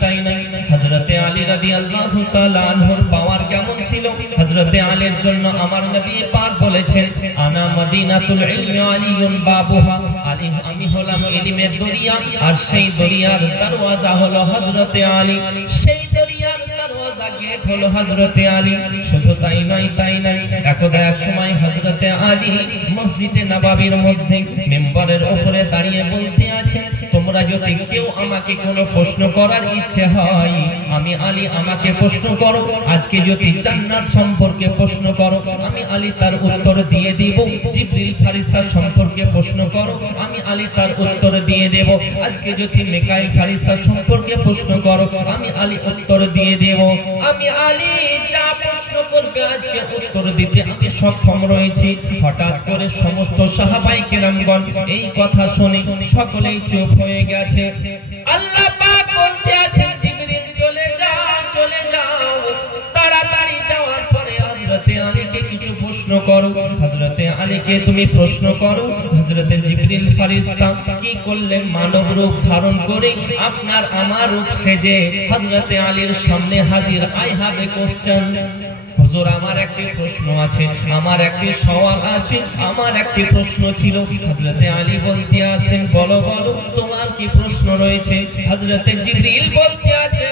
তাই নাই হযরত হযরতে আলী রাদিয়াল্লাহু তাআলা আনহুর পাওয়ার কেমন ছিল? হযরতে আলীর জন্য আমার নবী পাক বলেছেন, আনা মদিনাতুল ইলমি আলিয়ুন বাবুহা, আলী আমি হলাম ইলমের দরিয়া, আর সেই দরিয়ার দরওয়াজা হলো হযরতে আলী, সেই দরিয়ার দরওয়াজা গেট হলো হযরতে আলী। শুধু তাই নয়, একদা এক সময় হযরতে আলী মসজিদে নববীর মধ্যে মিম্বরের উপরে দাঁড়িয়ে বলতে আছেন, তোমরা যদি কেউ আমাকে কোনো প্রশ্ন করার ইচ্ছে হয়, আমি আলী আমাকে প্রশ্ন করো। আজকে যদি জান্নাত সম্পর্কে প্রশ্ন করো, আমি আলী তার উত্তর দিয়ে দিব। জিবরিল ফেরেশতা সম্পর্কে প্রশ্ন করো, আমি আলী তার উত্তর দিয়ে দেব। আজকে যদি মিকাইল ফেরেশতা সম্পর্কে প্রশ্ন করো, আমি আলী উত্তর দিয়ে দেব। আমি আলী যা প্রশ্ন করবে আজকে উত্তর দিতে আমি সক্ষম রয়েছি। হঠাৎ করে সমস্ত সাহাবায়ে কেরামগণ এই কথা শুনে সকলেই চুপ হয়ে গেছে। আল্লাহ পাক বলতে আছেন, জিবরিল চলে যাও, তাড়াতাড়ি যাওয়ার পরে হযরতে আলীকে কিছু প্রশ্ন করো। হযরতে আলীকে তুমি প্রশ্ন করো। হযরতে জিবরিল ফেরেশতা কি করলেন? মানব রূপ ধারণ করে আপনার আমার রূপ সেজে হযরতে আলীর সামনে হাজির। I have a question. হুজুর আমার একটি প্রশ্ন আছে, আমার একটি সওয়াল আছে, আমার একটি প্রশ্ন ছিল। হযরতে আলী বলতে আছেন, বলো তোমার কি প্রশ্ন রয়েছে? হযরতে জিবরিল বলতে আছে,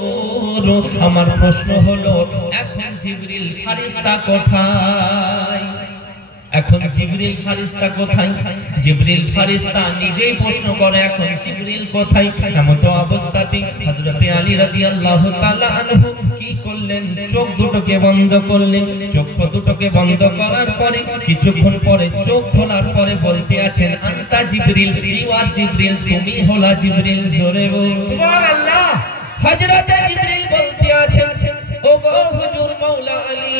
হুজুর আমার প্রশ্ন হলো, এখন জিবরিল ফেরেশতা কোথায়? এখন জিবরিল ফেরেশতা কোথায়? জিবরিল ফেরেশতা নিজেই প্রশ্ন করে, এখন জিবরিল কোথায়? এমত অবস্থাতে হযরতে আলী রাদিয়াল্লাহু তাআলা আনহু কি করলেন? চোখ দুটোকে বন্ধ করলেন। চোখ দুটোকে বন্ধ করার পরে কিছুক্ষণ পরে চোখ খোলার পরে বলতে আছেন, আনতা জিবরিল, ইউ আর জিবরিল, তুমি হলা জিবরিল। জোরে বলুন সুবহানাল্লাহ। হযরতে জিবরিল বলতে আছেন, ওগো হুজুর মাওলা আলী,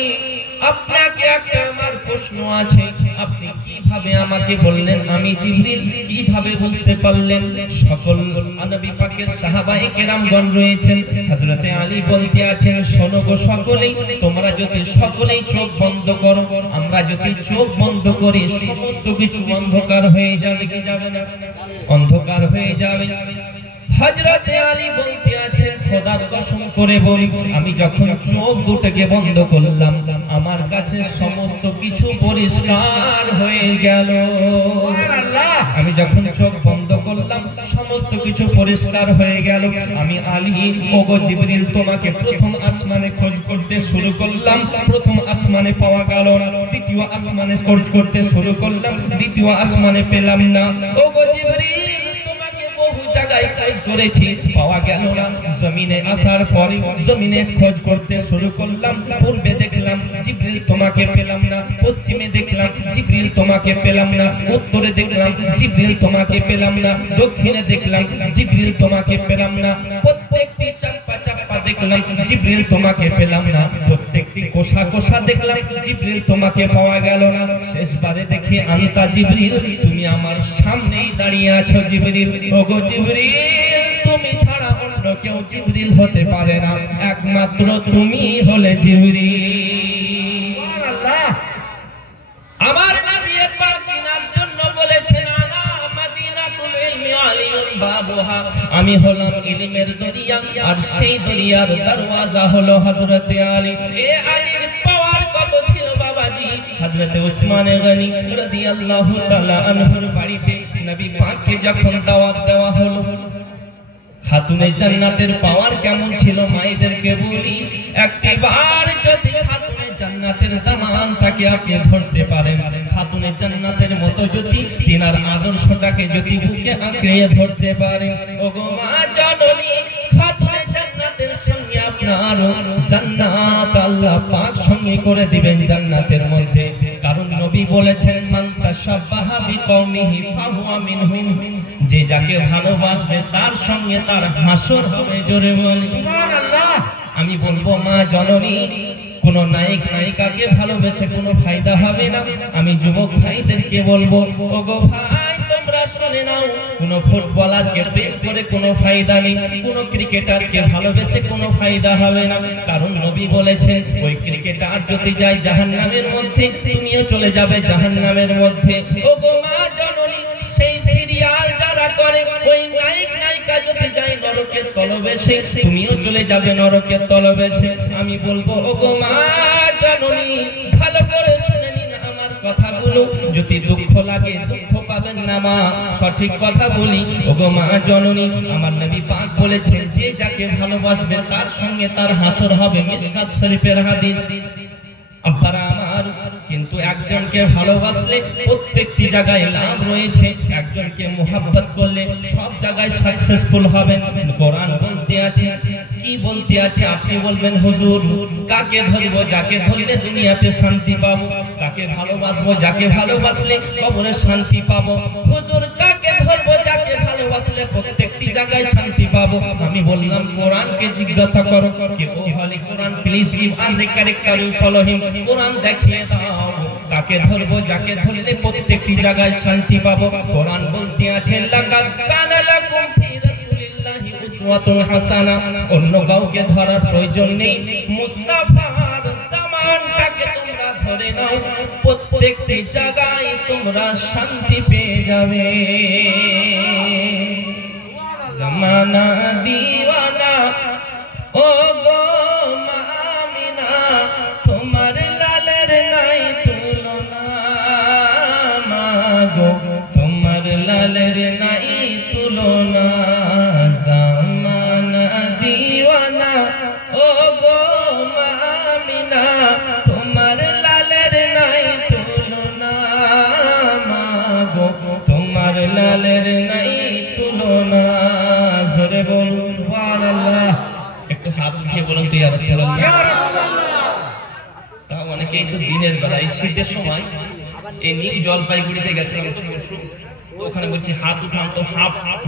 আপনাকে একটা আমার প্রশ্ন আছে। আপনি কিভাবে আমাকে বললেন আমি জিবরিল? কিভাবে বুঝতে পারলেন? সকল নবী পাকের সাহাবায়ে কেরামগণ রয়েছেন। হযরতে আলী বলতে আছেন, শোনো গো সকলেই, তোমরা যদি সকলেই চোখ বন্ধ করো, আমরা যদি চোখ বন্ধ করি, সমস্ত কিছু অন্ধকার হয়ে যাবে কি যাবে না? অন্ধকার হয়ে যাবে। হযরতে আলী বলতে আছেন, খোদার কসম করে বলি, আমি যখন চোখ দুটোকে বন্ধ করলাম, আমার কাছে সমস্ত কিছু পরিষ্কার হয়ে গেল। আমি যখন চোখ বন্ধ করলাম, সমস্ত কিছু পরিষ্কার হয়ে গেল। আমি আলী, ওগো জিবরিল, তোমাকে প্রথম আসমানে খোঁজ করতে শুরু করলাম, প্রথম আসমানে পাওয়া গেল না। দ্বিতীয় আসমানে খোঁজ করতে শুরু করলাম, দ্বিতীয় আসমানে পেলাম না। ওগো জিবরিল, বহু জায়গায় খোঁজ করেছি, পাওয়া গেল না। জমিনে আসার পরে জমিনে খোঁজ করতে শুরু করলাম। পূর্বে দেখলাম জিবরিল, তোমাকে পেলাম না। পশ্চিমে দেখলাম জিবরিল, তোমাকে পেলাম না। উত্তরে দেখলাম জিবরিল, তোমাকে পেলাম না। দক্ষিণে দেখলাম জিবরিল, তোমাকে পেলাম না। প্রত্যেকটি চাপা দেখলাম জিবরিল, তোমাকে পেলাম না। প্রত্যেকটি কোষা কোষা দেখলাম জিবরিল, তোমাকে পাওয়া গেল না। শেষবারে দেখি আনতা জিবরিল, তুমি আমার সামনেই দাঁড়িয়ে আছো জিবরিল। ওগো জিবরিল, তুমি ছাড়া অন্য কেউ জিবরিল হতে পারে না, একমাত্র তুমি হলে জিবরিল। সুবহানাল্লাহ। আমার নবী পাক দিনার জন্য বলেছেন, আনা মদিনাতুল ইলমি আলিয়ুন বাবুহা, আমি হলাম ইলমের দরিয়া, আর সেই দরিয়ার দরওয়াজা হলো হযরতে আলী। এ আলীর পাওয়ার কত ছিল বাবাজি! হযরতে উসমান গনি রাদিয়াল্লাহু তাআলা আনহুর বাড়িতে নবী পাককে যখন দাওয়াত দেওয়া হলো, খাতুনে জান্নাতের পাওয়ার কেমন ছিল মায়েদেরকে বলি। একবার যদি খাতুনে জান্নাতের দামানটাকে আপনি ধরতে পারেন, খাতুনে জান্নাতের মতো যদি তিনার আদর্শটাকে যদি বুকে আঁকড়ে ধরতে পারেন, ওগো মা জননী, খাতুনে জান্নাতের সঙ্গে আপনার জান্নাত আল্লাহ পাক সঙ্গে করে দিবেন জান্নাতের মধ্যে। কারণ নবী বলেছেন, মান তাশাব্বাহা বিকওমিহি ফাহুয়া মিনহুম, যে যাকে ভালোবাসবে তার সঙ্গে তার হাসর হবে। জোরে বল সুবহানাল্লাহ। আমি বলবো মা জননী, কোন নায়ক নায়িকাকে ভালোবেসে কোনো ফায়দা হবে না। আমি যুবক ভাইদেরকে বলবো, ওগো ভাই তোমরা শুনে নাও, কোন ফুটবলারকে প্রেম করে কোনো ফায়দা নেই, কোন ক্রিকেটারকে ভালোবেসে কোনো ফায়দা হবে না। কারণ নবী বলেছেন, ওই ক্রিকেটার যদি যায় জাহান্নামের মধ্যে, তুমিও চলে যাবে জাহান্নামের মধ্যে। ওগো মা জননী, সেই সিরিয়াল যারা করে, ওই নায়ক নায়িকা যদি যায় নরকের তলব গলবেশে, তুমিও চলে যাবে নরকের তলবেশে। আমি বলবো ওগো মা জননী, ভালো করে শুনে নিন আমার কথাগুলো, যদি দুঃখ লাগে দুঃখ পাবেন না মা, সঠিক কথা বলি ওগো মা জননী। আমার নবী পাক বলেছেন যে যাকে ভালোবাসবে তার সঙ্গে তার হাসর হবে, মিশকাত শরীফের হাদিস। আব্বারা আমার, কিন্তু একজনকে ভালোবাসলে প্রত্যেকটি জায়গায় লাভ রয়েছে, একজনকে মোহাব্বত করলে সব জায়গায় সাকসেসফুল হবেন। কোরআন বলতে আছে, কি বলতে আছে? আপনি বলবেন হুজুর কাকে ধরবো? যাকে ধরলে দুনিয়াতে শান্তি পাবো। কাকে ভালোবাসবো? যাকে ভালোবাসলে কবরে শান্তি পাবো। হুজুর কাকে ধরবো? যাকে ভালোবাসলে প্রত্যেকটি জায়গায় শান্তি পাবো। আমি বললাম কোরআনকে জিজ্ঞাসা করো। কে O holy Quran, please give us a correct caring follow him. কোরআন দেখিয়ে দাও কাকে ধরবো, যাকে ধরলে প্রত্যেকটি জায়গায় শান্তি পাবো। কোরআন বলতে আছে লাকাদ কানা লাকুম ফি রাসূলিল্লাহি উসওয়াতুন হাসানা। অন্য কাউকে ধরার প্রয়োজন নেই, মুস্তাফার দামানটাকে তোমরা ধরে নাও, প্রত্যেকটি জায়গায় তোমরা শান্তি পেয়ে যাবে। জামানা দিওয়ানা ও গো মামিনা, তোমার লালের নাই তুলনা মাগো, তোমার লালের নাই তুলনা। জামানা দিওয়ানা ও গো মামিনা, তোমার লালের নাই তুলনা মাগো, তোমার লালের নাই তুলনা। জোরে বলুন সুবহানাল্লাহ। একটু হাত উঠিয়ে বলুন তো ইয়া রাসূলুল্লাহ। তা অনেকেই তো দিনের বেলা এই শীতের সময় এই নীল জলপাইগুড়িতে গেছিলাম, তো ওখানে বলছি হাত উঠান, তো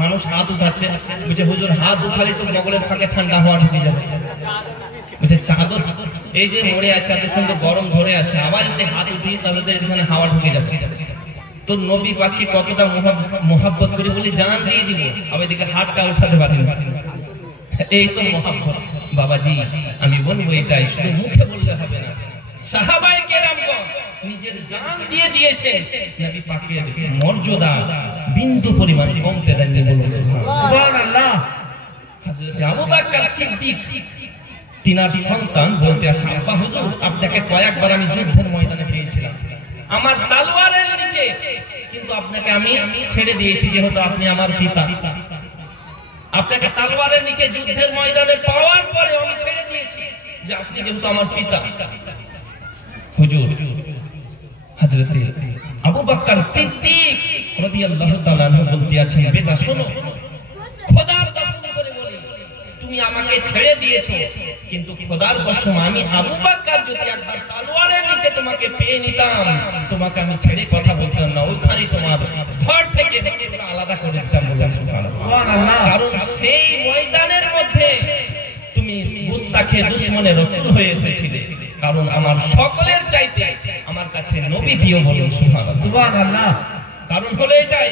মানুষ হাত উঠাচ্ছে, বলছে হুজুর হাত উঠালে তো বগলের ফাঁকে ঠান্ডা হওয়া ঢুকে যাবে। বলছে চাদর এই যে মরে আছে এত সুন্দর গরম ধরে আছে, আবার যদি হাত উঠি তাহলে তো এখানে হাওয়া ঢুকে যাবে। তো নবী পাককে কতটা মোহাব্বত করি বলি জান দিয়ে দিব, আবার এদিকে হাতটা উঠাতে পারি না। এই তো মোহাব্বত বাবাজি। আমি বলবো এটাই, শুধু মুখে বললে হবে না। সাহাবায়ে কেরামগণ নিজের জান দিয়ে দিয়েছে, নবী পাকের মর্যাদা বিন্দু পরিমাণ কমতে দেননি। বলুন সুবহানাল্লাহ। হযরত আবু বকর সিদ্দিক তিনার সন্তান বলতে আছে, আব্বা হুজুর আপনাকে কয়েকবার আমি যুদ্ধের ময়দানে পেয়েছিলাম, আমার তলোয়ারের নিচে, কিন্তু আপনাকে আমি ছেড়ে দিয়েছি যেহেতু আপনি আমার পিতা। আপনাকে তলোয়ারের নিচে যুদ্ধের ময়দানে পাওয়ার পরে আমি ছেড়ে দিয়েছি যে আপনি যেহেতু আমার পিতা। হুজুর হযরত আবু বকর সিদ্দিক রাদিয়াল্লাহু তাআলা আনহু বলতে আছেন, বেটা শোনো, খোদার কসম করে বলি তুমি আমাকে ছেড়ে দিয়েছো, কিন্তু খোদার কসম আমি আবু বকর যদি একবার তলোয়ারের নিচে তোমাকে পেয়ে নিতাম, তোমাকে আমি ছেড়ে কথা বলতাম না, ওইখানে তোমার ঘর থেকে আলাদা করে দিতাম। বললাম সুবহানাল্লাহ। কারণ সেই ময়দানের মধ্যে তুমি মুস্তাকে দুশমনের রাসূল হয়ে এসেছিলে, কারণ আমার সকলের চাইতে আমার কাছে নবী প্রিয়। বলুন সুবহানাল্লাহ। কারণ হলো এটাই,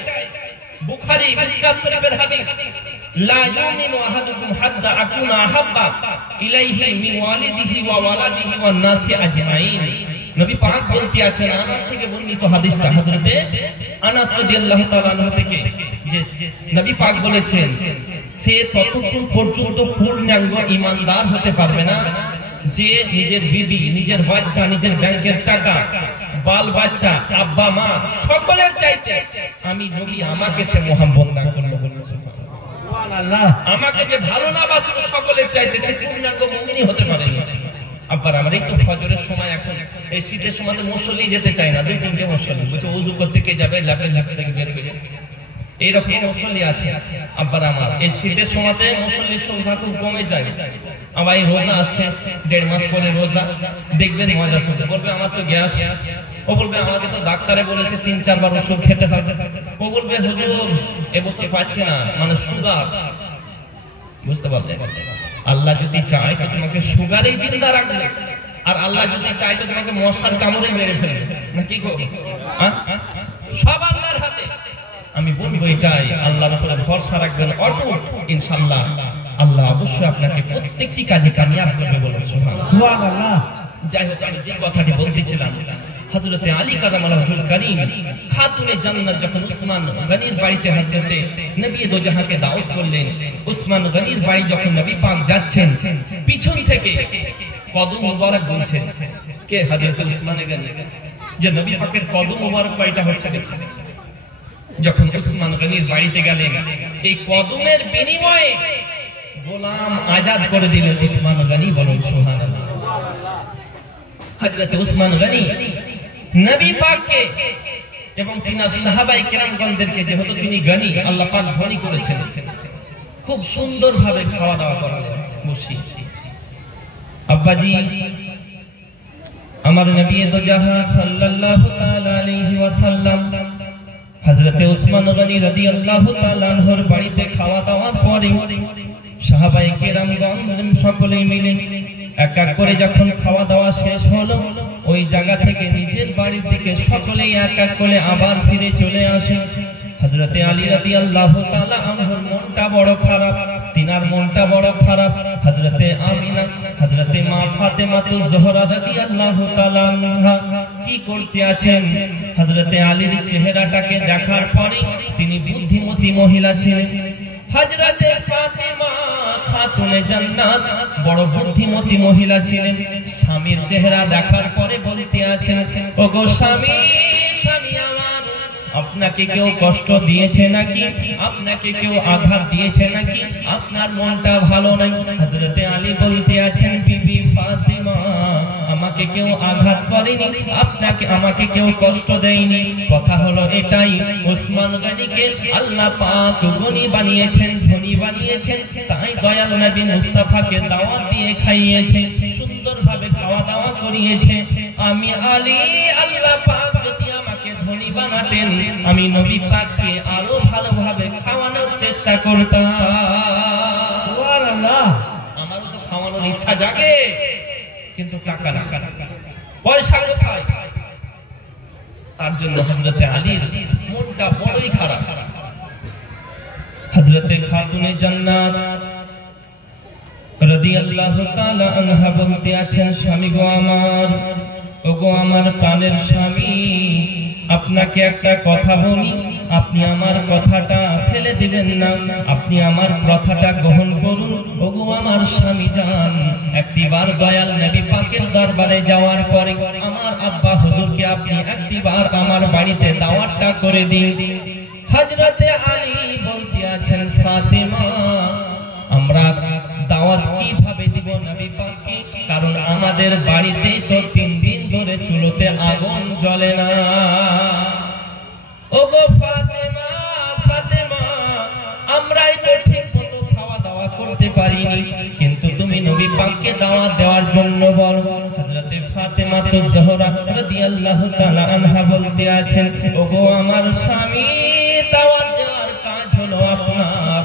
বুখারী মিশকাত শরীফের হাদিস, লা ইউমিনু আহাদুকুম হাত্তা আকুনা আহাব্বা ইলাইহি মিন ওয়ালিদিহি ওয়া ওয়ালাদিহি ওয়ান নাসি আজমাইন। নবী পাক বলতে আছেন, আনাস থেকে বর্ণিত হাদিসটা, হযরতে আনাস রাদিয়াল্লাহু তাআলা আনহু থেকে, যে নবী পাক বলেছেন সে ততক্ষণ পর্যন্ত পূর্ণাঙ্গ ঈমানদার হতে পারবে না যে নিজের বিবি, নিজের বাচ্চা, নিজের ব্যাংকের টাকা, বাল বাচ্চা, আব্বা মা সকলের চাইতে আমি নবী আমাকে সে মোহাম্মত না করলো। সুবহানাল্লাহ। আমাকে যে ভালো না বাসবে সকলের চাইতে সে পূর্ণাঙ্গ মুমিনই হতে পারে না। আব্বার আমার এই তো ফজরের সময়, এখন এই শীতের সময় মুসল্লি যেতে চায় না, 2-3টে মুসল্লি বলছে ওযু করতে কে যাবে, ল্যাপের থেকে বের হয়ে যাবে, এইরকম মুসল্লি আছে। আব্বার আমার এই শীতের সময়তে মুসল্লির সংখ্যা খুব কমে যায়। আমার এই রোজা আসছে, 1.5 মাস পরে রোজা, দেখবেন মজা শুনতে, বলবে আমার তো গ্যাস, ও বলবে আমাকে তো ডাক্তারে বলেছে 3-4 বার ওষুধ খেতে হবে, ও বলবে হুজুর এবছর পাচ্ছি না, মানে সুগার। বুঝতে পারলেন? আল্লাহ যদি চায় তো তোমাকে সুগারেই জিন্দা রাখবে, আর আল্লাহ যদি চায় তো তোমাকে মশার কামড়ে মেরে ফেলবে, না কি করবে? সব আল্লাহর হাতে। আমি বলবো এটাই, আল্লাহর উপরে ভরসা রাখবেন অটুট, ইনশাআল্লাহ আল্লাহ অবশ্যই আপনাকে প্রত্যেকটি কাজে কামিয়াব করবে। বলুন সুবহানাল্লাহ। যাই হোক, আমি যে কথাটি বলতেছিলাম, হযরতে আলী কারামাল্লাহু ওয়াজহুল কারীম খাতুনে জান্নাত যখন উসমান গনির বাড়িতে হযরতে নবী দো জাহাকে দাওয়াত করলেন, উসমান গনির বাড়ি যখন নবী পাক যাচ্ছেন, পিছন থেকে কদম মুবারক গুনছেন। কে? হযরতে উসমান গনি। যে নবী পাকের কদম মুবারক বাড়িটা হচ্ছে দেখুন। যখন উসমান গনির বাড়িতে গেলেন, এই কদমের বিনিময়ে গোলাম আজাদ করে দিলেন উসমান গনি। বলুন সুবহানাল্লাহ। হযরতে উসমান গনি নবী পাককে এবং তিনার সাহাবায়ে কেরামগণদেরকে, যেহেতু তিনি গনি, আল্লাহ পাক ধনী করেছেন, খুব সুন্দরভাবে খাওয়া দাওয়া করালেন। বসি আব্বাজি আমার নবী দো জাহান সাল্লাল্লাহু তাআলা আলাইহি ওয়াসাল্লাম হযরতে উসমান গনি রাদিয়াল্লাহু তাআলা আনহুর বাড়িতে খাওয়া দাওয়ার পরে সাহাবায়ে কেরামগণ সকলেই মিলে এক এক করে যখন খাওয়া দাওয়া শেষ হলো, ওই জায়গা থেকে নিজের বাড়ির দিকে সকলেই এক এক করে আবার ফিরে চলে আসে। হযরতে আলী রাদিয়াল্লাহু তাআলা আনহুর মনটা বড় খারাপ, তিনার মনটা বড় খারাপ। হযরতে আমিনা, হযরতে মা ফাতেমাতুজ জোহরা রাদিয়াল্লাহু তাআলা আনহা কি করতে আছেন, হযরতে আলীর চেহারাটাকে দেখার পরে, তিনি বুদ্ধিমতী মহিলা ছিলেন। হযরতে ফাতেমা খাতুনে জান্নাত বড় বুদ্ধিমতী মহিলা ছিলেন। স্বামীর চেহারা দেখার পরে বলতে আছেন, ওগো স্বামী, স্বামী আমার, আপনাকে কেউ কষ্ট দিয়েছে নাকি? আপনাকে কেউ আঘাত দিয়েছে নাকি? আপনার মনটা ভালো নাই? হযরতে আলী বলতে আছেন, বিবি ফাতেমা, আমাকে কেউ আঘাত করেনি, আমাকে কেউ কষ্ট দেয়নি। কথা হলো এটাই, উসমান গনিকে আল্লাহ পাক গনি বানিয়েছেন, ধনী বানিয়েছেন, তাই দয়াল নবী মুস্তাফাকে দাওয়াত দিয়ে খাইয়েছে, সুন্দরভাবে খাওয়া দাওয়া করিয়েছে। আমি আলী, আল্লাহ পাক যদি আমাকে ধনী বানাতেন, আমি নবী পাককে আরো ভালোভাবে খাওয়ানোর চেষ্টা করতাম। সুবহানাল্লাহ। আমারও তো খাওয়ানোর ইচ্ছা জাগে, কিন্তু টাকা না, পয়সা কোথায়? তার জন্য হযরতে আলীর মনটা বড়ই খারাপ। হযরতে খাতুনে জান্নাত রাদিয়াল্লাহু তাআলা আনহা বলতে আছেন, স্বামী গো আমার, ওগো আমার প্রাণের স্বামী, আপনাকে একটা কথা বলি, আপনি আমার কথাটা ফেলে দিবেন না, আপনি আমার কথাটা গ্রহণ করুন। ওগো আমার স্বামী জান, একটিবার দয়াল নবী পাকের দরবারে যাওয়ার পরে আমার আব্বা হুজুরকে আপনি একটিবার আমার বাড়িতে দাওয়াতটা করে দিন। হযরতে আলী বলতে আছেন, ফাতেমা, আমরা দাওয়াত কিভাবে দিব নবী পাককে? কারণ আমাদের বাড়িতে তো 3 দিন ধরে চুলোতে আগুন জ্বলে না। ওগো ফাতেমা, ফাতেমা, আমরাই তো ঠিক মতো খাওয়া দাওয়া করতে পারিনি, কিন্তু তুমি নবী পাককে দাওয়াত দেওয়ার জন্য বলো। হযরতে ফাতেমাতুজ জোহরা রাদিয়াল্লাহু তাআলা আনহা বলতে আছেন, ওগো আমার স্বামী, দাওয়াত দেওয়ার কাজ হলো আপনার,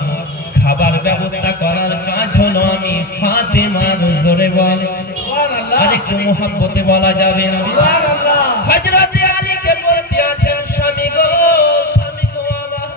খাবার ব্যবস্থা করার কাজ হলো আমি ফাতেমার। জোরে বল সুবহানাল্লাহ। আরেকটু মুহাব্বতে বলা যাবে না সুবহানাল্লাহ। হযরতে আলীকে বলতে আছেন, স্বামী গো, স্বামী গো আমার,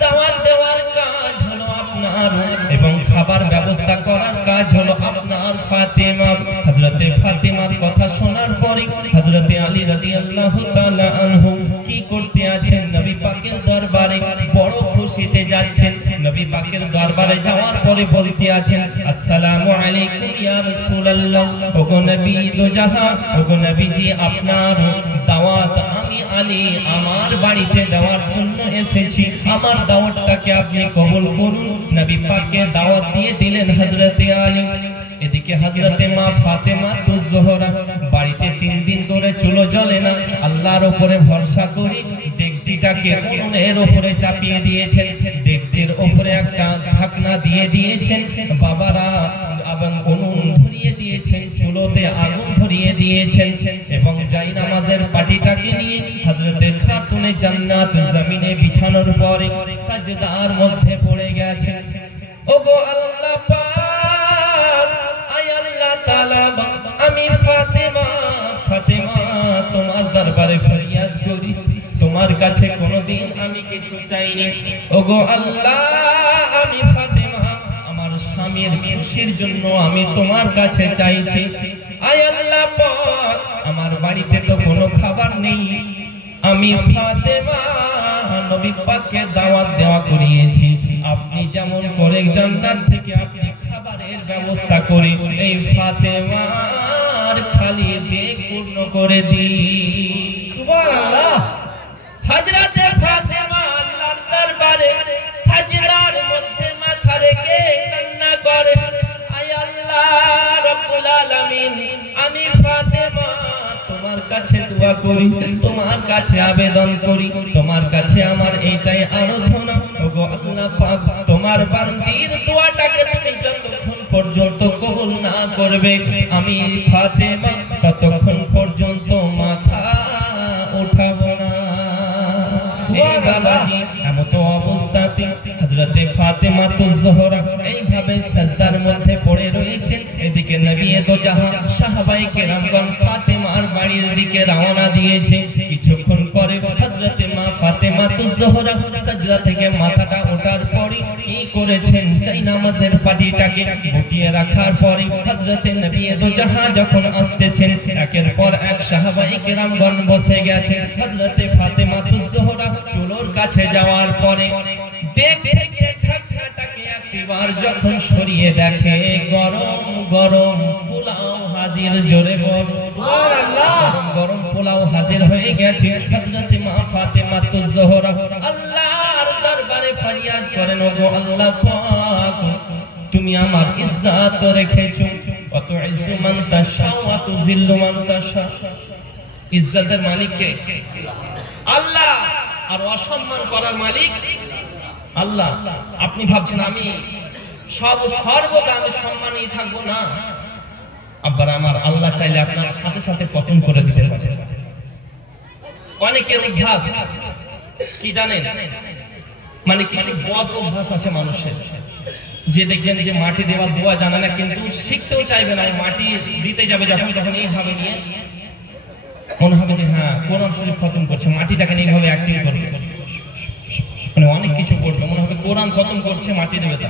দাওয়াত দেওয়ার কাজ হলো আপনার এবং খাবার ব্যবস্থা করার কাজ হলো আপনার ফাতেমা। হযরতে ফাতেমার কথা শোনার পরে হযরতে আলী রাদিয়াল্লাহু তাআলা আনহু কি করতে আছেন, নবী পাকের দরবারে বড় খুশিতে যাচ্ছেন। নবী পাকের দরবারে যাওয়ার পরে বলতে আছেন, আসসালামু আলাইকুম ইয়া রাসূলুল্লাহ, ওগো নবী দো জাহান, ওগো নবীজি, আপনার দাওয়াত আমি আলী আমার বাড়িতে দেওয়ার জন্য এসেছি, আমার দাওয়াতটাকে আপনি কবুল করুন। নবী পাককে দাওয়াত দিয়ে দিলেন হযরতে আলী। এদিকে হযরতে মা ফাতেমাতুজ জোহরা বাড়িতে 3 দিন ধরে চুলো জ্বলে না, আল্লাহর উপরে ভরসা করে ডেকচিটাকে উনুনের উপরে চাপিয়ে দিয়েছেন, ডেকচির উপরে একটা ঢাকনা দিয়ে দিয়েছেন বাবারা, এবং উনুন ধরিয়ে দিয়েছেন, চুলোতে আগুন ধরিয়ে দিয়েছেন, এবং জায়নামাজের পাটিটাকে নিয়ে হযরতে খাতুনে জান্নাত জমিনে বিছানোর পরে সাজদার মধ্যে পড়ে গেছেন। ওগো আল্লাহ পাক, আয় আল্লাহ তাআলা, আমি ফাতেমা, ফাতেমা তোমার দরবারে ফরিয়াদ করি, তোমার কাছে কোনোদিন আমি কিছু চাইনি। ওগো আল্লাহ, আমি ফাতেমা আমার স্বামীর খুশির জন্য আমি তোমার কাছে চাইছি। আয় আল্লাহ পাক, আমার বাড়িতে তো কোনো খাবার নেই। আমি ফাতেমা নবী পাককে দাওয়াত দেওয়া করিয়েছি, আপনি যেমন করে জান্নাত থেকে আপনি খাবারের ব্যবস্থা করে এই ফাতেমার খালি পেট পূর্ণ করে দিন। সুবহানাল্লাহ। হযরতে ফাতেমা আল্লাহর দরবারে সাজদার মধ্যে মাথা রেখে কান্না করে, আয় আল্লাহ রব্বুল আলামিন, আমি ফাতেমা তোমার কাছে দোয়া করি, তোমার কাছে আবেদন করি, তোমার কাছে আমার এইটাই আরাধনা, ওগো আল্লাহ পাক, তোমার বান্দির দোয়াটাকে তুমি যতক্ষণ পর্যন্ত কবুল না করবে আমি ফাতেমা ততক্ষণ পর্যন্ত মাথা উঠাবো না। এই বাবাজি এমত অবস্থাতে হযরতে ফাতেমাতুজ জোহরা এইভাবে সাজদার মধ্যে পড়ে রয়েছেন। এদিকে নবী দো জাহান সাহাবায়ে কেরামগণ ফাতেমার বাড়ির দিকে রওনা দিয়েছে। কিছুক্ষণ পরে হযরতে মা ফাতেমাতুজ জোহরা সাজদা থেকে মাথাটা ওঠার পরে কি করেছেন, চাই নামাজের পাটিটাকে গুটিয়ে রাখার পরে হযরতে নবী দো জাহান যখন আসতেছেন একের পর এক সাহাবায়ে কেরামগণ বসে গেছে। হযরতে ফাতেমাতুজ জোহরা চুলোর কাছে যাওয়ার পরে দেখে ঢাকনাটাকে একবার যখন সরিয়ে দেখে গরম গরম পোলাও হাজির। জোরে বল সুবহানাল্লাহ। গরম পোলাও হাজির হয়ে গেছে। হযরতে মা ফাতেমাতুজ জোহরা আল্লাহর দরবারে ফরিয়াদ করেন, ওগো আল্লাহ পাক, তুমি আমার ইজ্জত রেখেছো, অত ইজ্জু মান তাশা ওয়া তুযিল্লু মান তাশা। ইজ্জতের মালিক কে? আল্লাহ। আর অসম্মান করার মালিক আল্লাহ। আপনি ভাবছেন আমি সর্বদা আমি সম্মানই থাকবো না। আবার আমার আল্লাহ চাইলে আপনার সাথে সাথে পতন করে দিতে পারে। অনেকের অভ্যাস কি জানেন, মানে কিছু বদ অভ্যাস আছে মানুষের, যে দেখবেন যে মাটি দেওয়ার দোয়া জানে না, কিন্তু শিখতেও চাইবে না। মাটি দিতে যাবে যখন এইভাবে নিয়ে মনে হবে যে হ্যাঁ কোরআন শরীফ খতম করছে, মাটিটাকে নিয়ে এইভাবে অ্যাক্টিং করবে, মানে অনেক কিছু করবে, মনে হবে কোরআন খতম করছে, মাটি দেবে তা।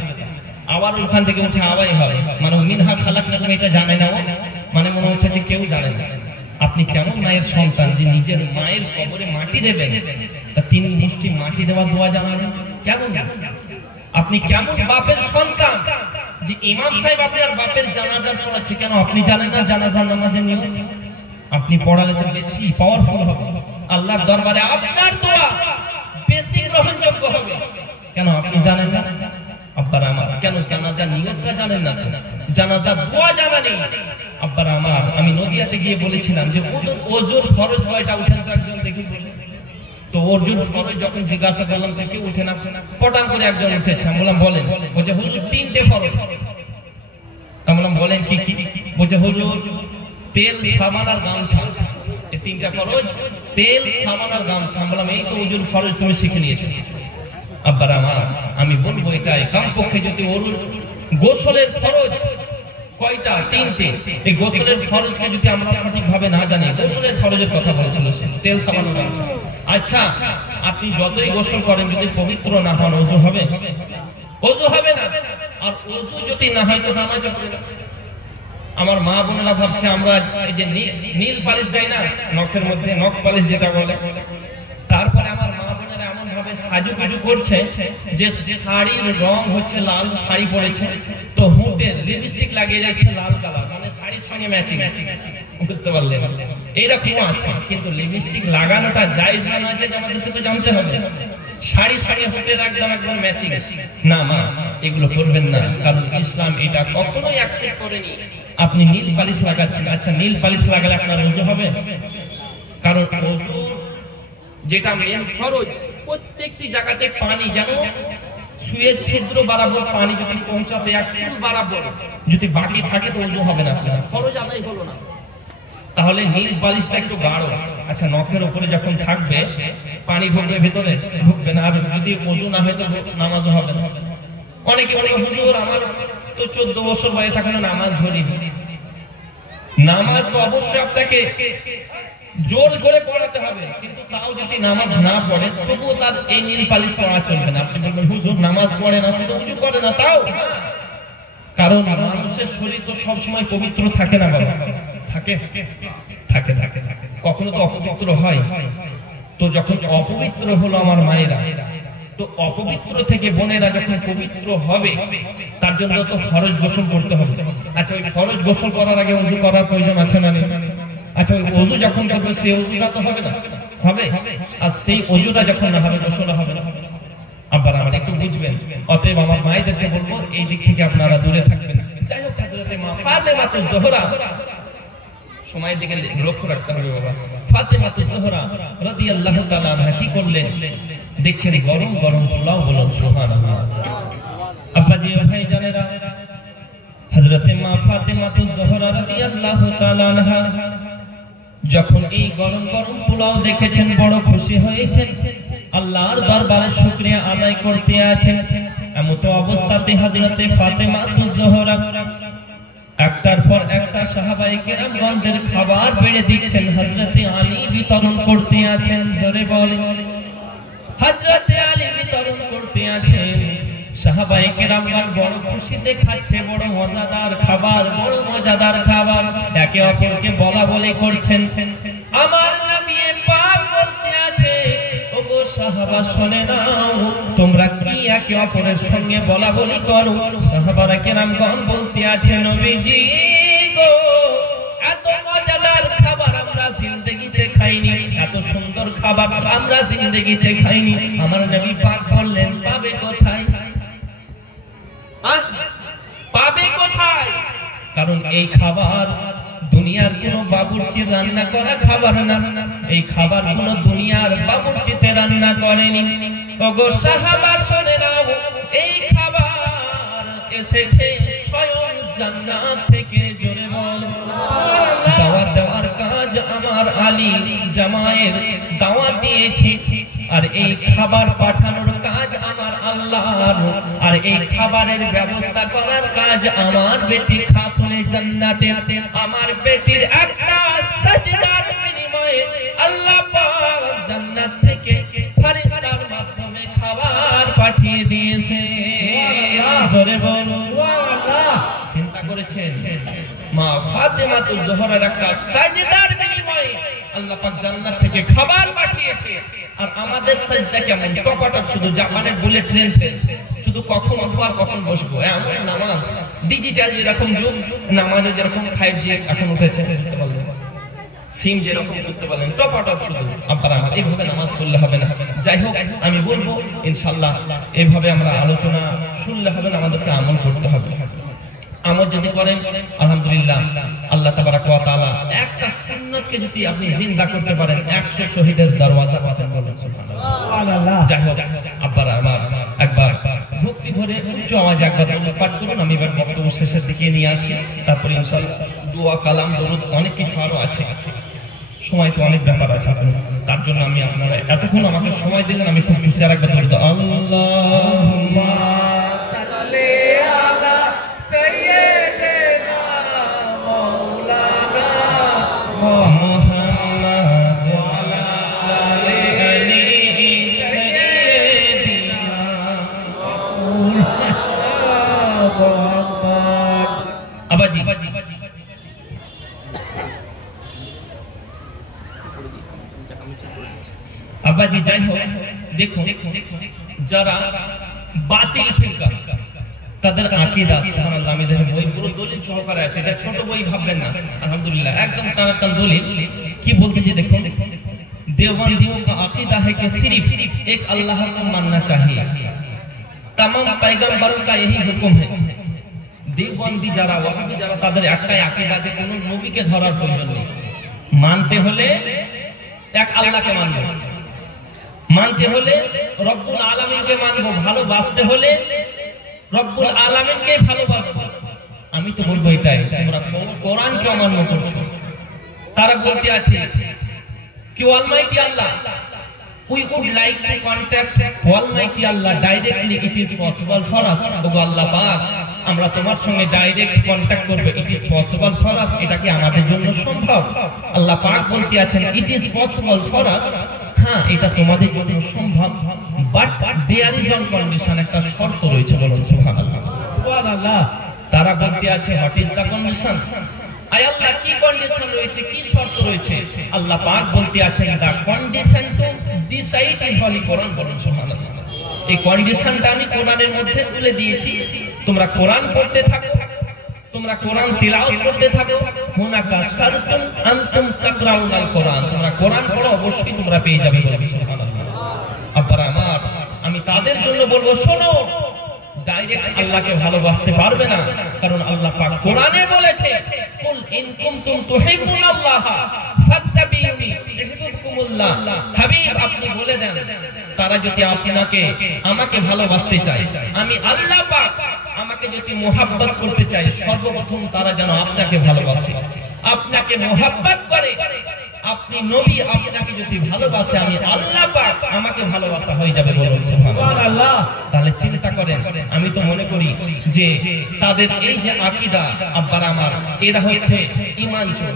আবার ওখান থেকে উঠে আওয়াই হবে, মানে মিনহা খালাকনাকুম এটা জানে না ও, মানে মনে হচ্ছে যে কেউ জানে না। আপনি কেমন মায়ের সন্তান যে নিজের মায়ের কবরে মাটি দেবেন, তা 3 মুষ্টি মাটি দেওয়ার দোয়া জানেন কেমন? আপনি কেমন বাপের সন্তান যে ইমাম সাহেব আপনার বাপের জানাজা পড়াচ্ছে, কেন আপনি জানেন না জানাজার নামাজের নিয়ম? আপনি পড়ালে তো বেশি পাওয়ারফুল হবে, আল্লাহর দরবারে আপনার দোয়া বেশি গ্রহণযোগ্য হবে। কেন আপনি জানেন না? আব্বার আমার কেন জানাজার নিয়মটা জানেন না? জানাজার দোয়া জানা নেই। আব্বার আমার আমি নদিয়াতে গিয়ে বলেছিলাম যে ওজুর ফরজ কয়টা উঠেন তো একজন দেখি বলে। তো ওজুর ফরজ যখন জিজ্ঞাসা করলাম তো কেউ উঠে না, পটান করে একজন উঠেছে। আমি বললাম বলেন, বলছে হুজুর 3টে ফরজ। আমি বললাম বলেন কি কি? বলছে হুজুর তেল সাবান আর গামছা, এই 3টা ফরজ, তেল সাবান আর গামছা। আমি বললাম এই তো ওজুর ফরজ তুমি শিখে নিয়েছো। আব্বার আমার আমি বলবো এটাই, কমপক্ষে যদি ওর গোসলের ফরজ কয়টা? 3টে। এই গোসলের ফরজকে যদি আমরা সঠিকভাবে না জানি, গোসলের ফরজের কথা বলেছিল সে, তেল সাবান আর গামছা। আচ্ছা আপনি যতই গোসল করেন যদি পবিত্র না হন ওযু হবে? ওযু হবে না। আর ওযু যদি না হয় তো নামাজ হবে না। আমার মা বোনেরা ভাবছে আমরা এই যে নীল পালিশ দেয় না নখের মধ্যে, নখ পালিশ যেটা বলে, তারপরে আমার মা বোনেরা এমন ভাবে সাজুগুজু করছে যে শাড়ির রং হচ্ছে লাল, শাড়ি পরেছে তো হুঁটের লিপস্টিক লাগিয়ে যাচ্ছে লাল কালার, মানে শাড়ির সঙ্গে ম্যাচিং। বুঝতে পারলেন? এইরকম আছে, কিন্তু লিপস্টিক লাগানোটা জায়েজ না না জায়েজ আমাদেরকে তো জানতে হবে। শাড়ির সঙ্গে হুঁটের একদম ম্যাচিং না, মা এগুলো করবেন না, কারণ ইসলাম এটা কখনোই অ্যাকসেপ্ট করেনি। আপনি নীল পালিশ লাগাচ্ছেন, আচ্ছা নীল পালিশ লাগালে আপনার ওযু হবে? কারণ ওযু যেটা মেন ফরজ, প্রত্যেকটি জায়গাতে পানি যেন সুয়ের ছিদ্র বরাবর পানি যদি পৌঁছাতে এক চুল বরাবর যদি বাকি থাকে তো ওযু হবে না, ফরজ আদায় হলো না। তাহলে নীল পালিশটা একটু গাঢ়, আচ্ছা নখের উপরে যখন থাকবে পানি ঢুকবে ভেতরে, ঢুকবে না। আর যদি ওযু না হয় তো নামাজও হবে না। অনেকে বলে হুজুর আমার তো 14 বছর বয়স এখনো নামাজ ধরিনি। নামাজ তো অবশ্যই আপনাকে জোর করে পড়াতে হবে, কিন্তু তাও যদি নামাজ না পড়ে তবুও তার এই নীল পালিশ পড়া চলবে না। আপনি বলবেন হুজুর নামাজ পড়ে না, শুধু ওযু করে না, তাও কারণ মানুষের শরীর তো সবসময় পবিত্র থাকে না বাবা, থাকে থাকে থাকে থাকে কখনো তো অপবিত্র হয়। তো যখন অপবিত্র হলো আমার মায়েরা, তো অপবিত্র থেকে বোনেরা যখন পবিত্র হবে তার জন্য তো ফরজ গোসল করতে হবে। আচ্ছা, ওই ফরজ গোসল করার আগে ওযু করার প্রয়োজন আছে না নেই? আচ্ছা, ওই ওযু যখন করবে সেই ওযুটা তো হবে না, হবে? আর সেই ওযুটা যখন না হবে গোসল হবে না। আবার আমার একটু বুঝবেন, অতএব আমার মায়েদেরকে বলবো এই দিক থেকে আপনারা দূরে থাকবেন। যাই হোক, হযরতে মা ফাতেমাতুজ জোহরা, সময়ের দিকে লক্ষ্য রাখতে হবে বাবা। ফাতেমাতুজ জোহরা রাদিয়াল্লাহু তাআলা আনহা কি করলেন দেখছেন, গরম গরম পোলাও, বলুন সুবহানাল্লাহ। আব্বাজি ও ভাই জানেরা, হযরতে মা ফাতেমাতুজ জোহরা রাদিয়াল্লাহু তাআলা আনহা যখন এই গরম গরম পোলাও দেখেছেন বড় খুশি হয়েছেন, আল্লাহর দরবারে শুকরিয়া আদায় করতে আছেন। এমত অবস্থাতে হযরতে ফাতেমাতুজ জোহরা একটার পর একটা সাহাবায়ে কেরামগণের খাবার বেড়ে দিচ্ছেন, হযরতে আলী বিতরণ করতে আছেন। জোরে বলেন, হযরতে আলী বিতরণ করতে আছেন। সাহাবায়ে কেরামগণ বড় খুশিতে খাচ্ছে, বড় মজাদার খাবার, বড় মজাদার খাবার। একে অপরকে বলা বলি করছেন। আমার নবী পাক বলতে আছে, ওগো সাহাবা শুনে নাও, তোমরা কি একে অপরের সঙ্গে বলা বলি করো? সাহাবায়ে কেরামগণ বলতে আছে, নবীজি গো, এত মজাদার খাবার আমরা জিন্দেগিতে খাইনি, এত সুন্দর খাবার আমরা জিন্দেগিতে খাইনি। আমার নবী পাক বললেন, পাবে কোথায়? পাবে কোথায়? কারণ এই খাবার দুনিয়ার কোন বাবুর্চির রান্না করা খাবার না, এই খাবার কোন দুনিয়ার বাবুর্চিতে রান্না করেনি। ওগো সাহাবা শুনে নাও, এই খাবার এসেছে স্বয়ং জান্নাত থেকে। জোরে বল, দাওয়াত দেওয়ার কাজ আমার আলী জামায়ের দাওয়াত দিয়েছে, আর এই খাবার পাঠানোর কাজ আমার আল্লাহর, আর এই খাবারের ব্যবস্থা করার কাজ আমার বেটি খাতুনে জান্নাতের। আমার বেটির একটা সাজদার বিনিময়ে আল্লাহ পাক জান্নাত থেকে ফেরেশতার মাধ্যমে খাবার পাঠিয়ে দিয়েছে। জোরে বলো সুবহানাল্লাহ। চিন্তা করেছেন, মা ফাতেমাতুজ জোহরার একটা সাজদার বিনিময়ে আল্লাহ পাক জান্নাত থেকে খাবার পাঠিয়েছে। আর আমাদের সাজদা কেমন টপাটপ, শুধু জাপানের বুলেট ট্রেন, শুধু কখন উঠবো আর কখন বসবো। এমন নামাজ, ডিজিটাল যেরকম যুগ, নামাজে যেরকম 5G এখন উঠেছে, সিম যেরকম, বুঝতে পারলেন, টপাটপ শুধু। আপনারা আমার এইভাবে নামাজ পড়লে হবে না। যাই হোক, আমি বলবো ইনশাআল্লাহ এইভাবে আমরা আলোচনা শুনলে হবে না, আমাদেরকে আমল করতে হবে। আমল যদি করেন আলহামদুলিল্লাহ, আল্লাহ তাবারাক ওয়া তাআলা একটা সুন্নতকে যদি আপনি জিন্দা করতে পারেন, 100 শহীদের দরওয়াজা পাবেন। বলেন সুবহানাল্লাহ। যাই হোক, আব্বারা আমার একবার ভক্তি ভরে উচ্চ আওয়াজে একবার পাঠ করুন। আমি এবার বক্তব্য শেষের দিকে নিয়ে আসি, তারপরে ইনশাআল্লাহ দোয়া, কালাম, দরুদ, অনেক কিছু আরো আছে। সময় তো অনেক ব্যাপার আছে, তার জন্য আমি আপনারা এতক্ষণ আমাকে সময় দিলেন, আমি খুব খুশি। আর একবার দরুদ, আল্লাহুম্মা সাল্লি আলা সাইয়্যিদিনা মাওলানা মুহাম্মদ ওয়া আলা আলি সাইয়্যিদিনা মুহাম্মদ। আবাজি আব্বাজি, যাই হোক, দেখুন, যারা বাতিল ফিরকা, তাদের আকীদা সুবহানাল্লাহ, আমি দেখেন বই পুরো দলিল সহকারে আছে, এটা ছোট বই ভাববেন না, আলহামদুলিল্লাহ একদম টানাটান দলিল। কি বলতে যে দেখুন, देवबंदियों का अकीदा है कि सिर्फ एक अल्लाह को मानना चाहिए, तमाम पैगंबरों का यही हुक्म है। देवबंदी যারা, ওয়াহাবি যারা, তাদের একটাই আকীদা যে কোন নবীকে ধরার প্রয়োজন নেই, মানতে হলে এক আল্লাহকে মানবো, মানতে হলে রব্বুল আলামিনকে মানবো, ভালোবাসতে হলে রব্বুল আলামিনকে ভালোবাসবো। আমি তো বলবো এটাই, তোমরা কোরআনকে অমান্য করছো। তারা বলতে আছে কি Almighty Allah, we would like to contact almighty Allah directly, it is possible for us। ওগো আল্লাহ পাক, আমরা তোমার সঙ্গে ডাইরেক্ট কন্টাক্ট করব, it is possible for us, এটা কি আমাদের জন্য সম্ভব? আল্লাহ পাক বলতে আছেন it is possible for us, হ্যাঁ এটা তোমাদের জন্য সম্ভব, but there is one condition, একটা শর্ত রয়েছে। বলুন সুবহানাল্লাহ। সুবহানাল্লাহ। তারা বলতে আছে হোয়াট ইজ দ্য কন্ডিশন? আয় আল্লাহ কি কন্ডিশন রয়েছে, কি শর্ত রয়েছে? আল্লাহ পাক বলতে আছেন দা কন্ডিশন টু ডিসাইড ইজ হলি কোরআন। বলুন সুবহানাল্লাহ। এই কন্ডিশনটা আমি কোরআনের মধ্যে তুলে দিয়েছি। তোমরা কোরআন পড়তে থাকো, তোমরা কোরআন তিলাওয়াত করতে থাকো। হুনাকা শারতুন আনতুম তাকরাউনাল কোরআন। তোমরা কোরআন পড়ো, অবশ্যই তোমরা পেয়ে যাবে। বলুন সুবহানাল্লাহ। আব্বারা আমার, আমি তাদের জন্য বলবো, শোনো, ডাইরেক্ট আল্লাহকে ভালোবাসতে পারবে না, কারণ আল্লাহ পাক কোরআনে বলেছে, কুল ইন কুনতুম তুহিব্বুনাল্লাহ ফাত্তাবিউনি ইউহিব্বুকুমুল্লাহ। হাবিব আপনি বলে দেন, তারা যদি আপনাকে আমাকে ভালোবাসতে চায়, আমি আল্লাহ পাক আমাকে যদি মোহাব্বত করতে চায়, সর্বপ্রথম তারা যেন আপনাকে ভালোবাসে, আপনাকে মোহাব্বত করে। আপনি নবী, আপনাকে যদি ভালোবাসে, আমি আল্লাহ পাক আমাকে ভালোবাসা হয়ে যাবে। বলুন সুবহানাল্লাহ। তাহলে চিন্তা করেন, আমি তো মনে করি যে তাদের এই যে আকীদা, আব্বার আমার, এরা হচ্ছে ঈমান চোর।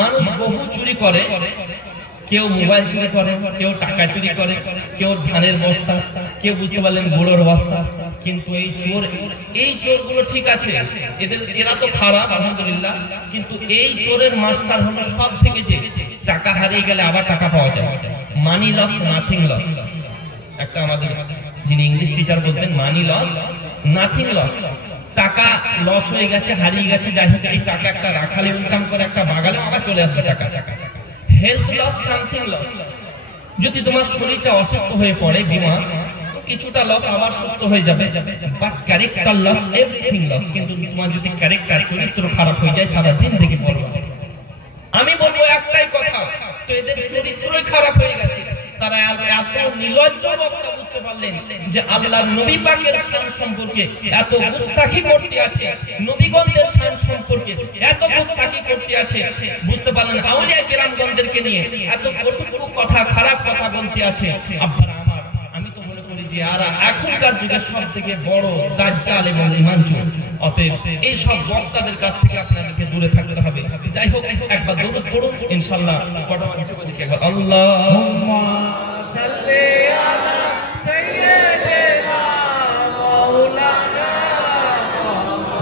মানুষ বহু চুরি করে, কেউ মোবাইল চুরি করে, কেউ টাকা চুরি করে, কেউ ধানের বস্তা, কেউ বুঝতে পারলেন গুড়োর বস্তা। কিন্তু এই চোরগুলো ঠিক আছে, এরা তো খারাপ আলহামদুলিল্লাহ, কিন্তু এই চোরের মাস্টার হলো সব থেকে যে টাকা হারিয়ে গেলে আবার টাকা পাওয়া যায়। Money loss nothing loss. একটা আমাদের যিনি ইংলিশ টিচার বলতেন, মানি লস নাথিং লস। টাকা লস হয়ে গেছে, হারিয়ে গেছে, যাই হোক, এই টাকা একটা রাখালে ইনকাম করে একটা বাগালে আবার চলে আসবে টাকা। Health loss something loss. যদি তোমার শরীরটা অসুস্থ হয়ে পড়ে, বিমার, কিছুটা লস, আবার সুস্থ হয়ে যাবে। But character loss, everything loss. কিন্তু তোমার যদি ক্যারেক্টার, চরিত্র খারাপ হয়ে যায়, সারা জিন্দেগি পড়বে। আমি বলবো একটাই কথা, তো এদের চরিত্রই খারাপ হয়ে গেছে। তারা এত নির্লজ্জ বক্তা, বুঝতে পারলেন যে আল্লাহর নবী পাকের শান সম্পর্কে এত গুস্তাখি করতে আছে, নবীগণদের শান সম্পর্কে এত গুস্তাখি করতে আছে, বুঝতে পারলেন আউলিয়া কিরামগণদেরকে নিয়ে এত কটুকটু কথা, খারাপ কথা বলতে আছে। আব্বারা আমার, আমি তো মনে করি যে এরা এখনকার যুগে সব থেকে বড় দাজ্জাল এবং ঈমান চোর। অতএব এই সব বক্তাদের কাছ থেকে আপনাদেরকে দূরে থাকতে হবে। যাই হোক, একবার দরুদ পড়ুন, ইনশাআল্লাহ কটা মানছে ওদিকে একবার। আল্লাহুম্মা সাল্লি আলা সাইয়্যিদিনা মাওলানা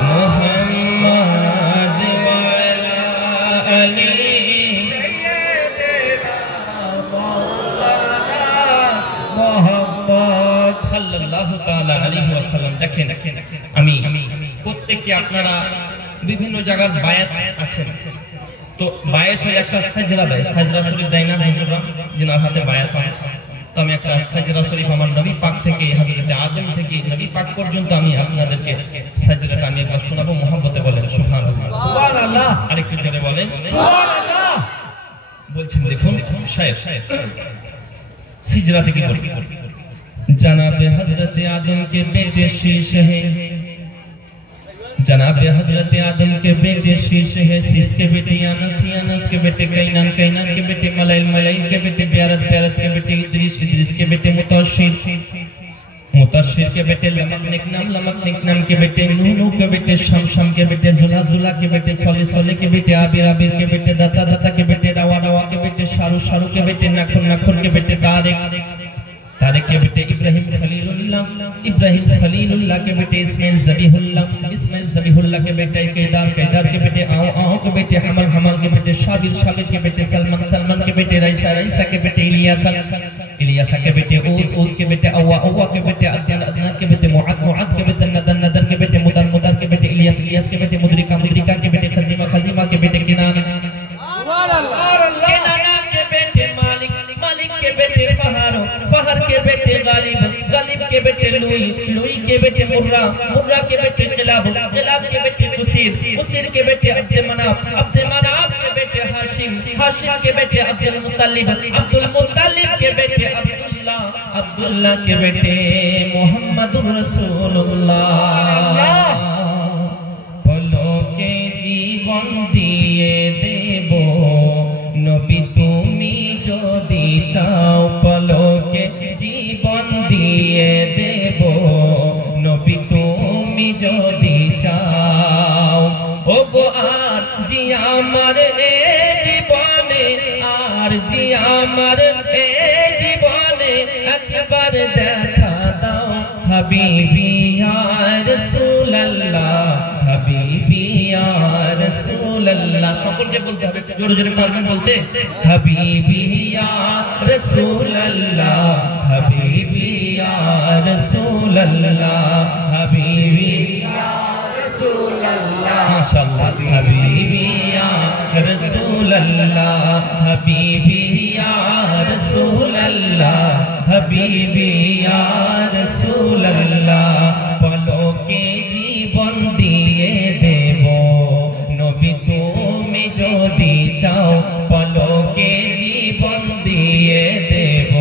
মুহাম্মাদ ওয়া আলা আলি সাইয়্যিদিনা মাওলানা মুহাম্মদ সাল্লাল্লাহু তাআলা আলাইহি ওয়াসাল্লাম। দেখেন, আমি প্রত্যেককে, আপনারা বিভিন্ন জায়গার বায়াত আছেন, তো বায়াত হয়ে একটা সাজদা দেয়, সাজদা শরীফ দেয় না হুজুররা, যিনার হাতে বায়াত হয়। তো আমি একটা সাজদা শরীফ আমার নবী পাক থেকে, হযরত আদম থেকে নবী পাক পর্যন্ত আমি আপনাদেরকে সাজদাটা আমি একবার শোনাবো। মুহাব্বতে বলেন সুবহানাল্লাহ। সুবহানাল্লাহ। আরেকটু জোরে বলেন সুবহানাল্লাহ। বলছেন, দেখুন সাহেব, সিজদা থেকে বলি, जनाब हजरत आदम के बेटे शीश है, जनाब हजरत आदम के बेटे शीश है, शीश के बेटे यानस, यानस के बेटे कैनान, कैनान के बेटे मलाइल, मलाइल के बेटे ब्यारत, ब्यारत के बेटे इद्रिस, इद्रिस के बेटे मुताशिर, मुताशिर के बेटे लमक निकनम, लमक निकनम के बेटे नूह, नूह के बेटे शम, शम के बेटे जुला, जुला के बेटे सोले, सोले के बेटे आबिर, आबिर के बेटे दाता, दाता के बेटे रवा, रवा के बेटे शारू, शारू के बेटे नखुर, नखुर के बेटे तारिक, तारिक के बेटे इब्राहिम खलीलुल्लाह, इब्राहिम खलीलुल्लाह के बेटे इस्माइल ज़बीहुल्लाह, इस्माइल ज़बीहुल्लाह के बेटे केदार, केदार के बेटे आओ, आओ के बेटे हमल, हमल के बेटे शाबिर, शाबिर के बेटे सलमान, सलमान के बेटे रईसा, रईसा के बेटे इलियासा, इलियासा के बेटे ऊद, ऊद के बेटे अव्वा, अव्वा के बेटे अदनान, अदनान के बेटे मुआद, मुआद के बेटे नदर, नदर के बेटे मुदर, मुदर के बेटे इलियास, इलियास के बेटे मुदरिका, मुदरिका के बेटे खजीमा, खजीमा के बेटे किनाना, किनाना के बेटे मालिक, मालिक के बेटे फहर, फहर के बेटे गालिब, गालिब के बेटे लुई, लुई के बेटे मुर्रा, मुर्रा के बेटे किलाब, किलाब के बेटे कुसीर, कुसीर के बेटे अब्दे मनाफ, अब्दे मनाफ के बेटे हाशिम, हाशिम के बेटे अब्दुल मुत्तलिब, अब्दुल मुत्तलिब के बेटे अब्दुल्लाह, अब्दुल्लाह के बेटे मुहम्मदुर रसूलुल्लाह। बोलो के जीवन दिए देबो नबी তুমি যদি চাও, পলকে জীবন দিয়ে দেব নবী তুমি যদি চাও। ওগো আর জি আমার এ জীবনে, আর জি আমার এ জীবনে একবার দেখা দাও, হাবিবি ইয়া রাসূলুল্লাহ, হাবিবি ইয়া যে বলতে হবে, জোরে জোরে পারবেন বলতে? হাবিবি ইয়া রাসূলুল্লাহ, হাবিবি ইয়া রাসূলুল্লাহ, হাবিবি ইয়া রাসূলুল্লাহ, মাশাআল্লাহ। হাবিবি ইয়া রাসূলুল্লাহ, হাবিবি ইয়া রাসূলুল্লাহ, হাবিবি ইয়া রাসূলুল্লাহ, পলকে জীবন দিয়ে দেব নবী তুমি যদি চাও, পলকে জীবন দিয়ে দেব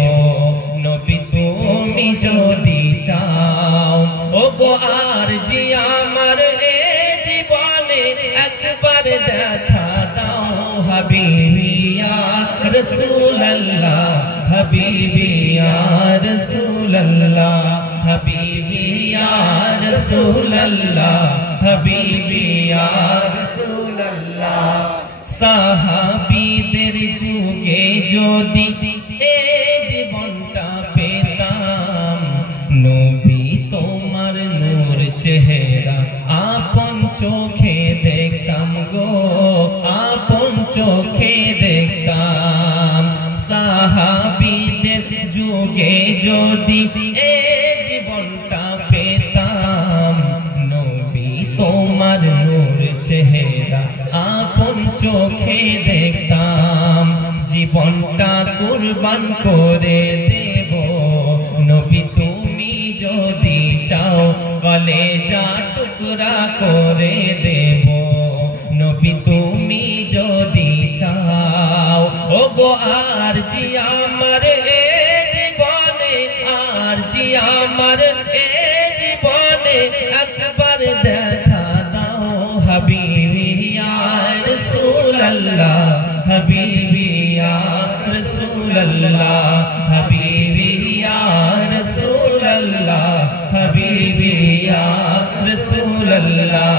নবী তুমি যদি চাও। ও গো আর জি আমার এ জীবনে একবার দেখা দাও, হাবিবি ইয়া রাসূলুল্লাহ, হাবিবি ইয়া রাসূলুল্লাহ, হাবিবি ইয়া রাসূলুল্লাহ, হাবিবি ইয়া রাসূলুল্লাহ। সাহাবীদের যুগে যদি এই জীবনটা পেতাম, নবী তোমার নূর চেহারা আপন চোখে দেখতাম গো, আপন চোখে দেখতাম। সাহাবীদের যুগে যদি এই জীবনটা পেতাম, নবী তোমার নূর চেহারা আপন চোখে দেখতাম। জীবনটা কুরবান করে দেব নবী তুমি যদি চাও, কলেজা টুকরা করে দেব নবী তুমি যদি চাও। ও গো আর জি আমার এ জীবনে, আর জি আমার এ জীবনে একবার দেখা দাও, হাবিবি ইয়া রাসূলুল্লাহ, হাবিবি ইয়া রাসূলুল্লাহ, হাবিবি ইয়া রাসূলুল্লাহ, হাবিবি ইয়া রাসূলুল্লাহ,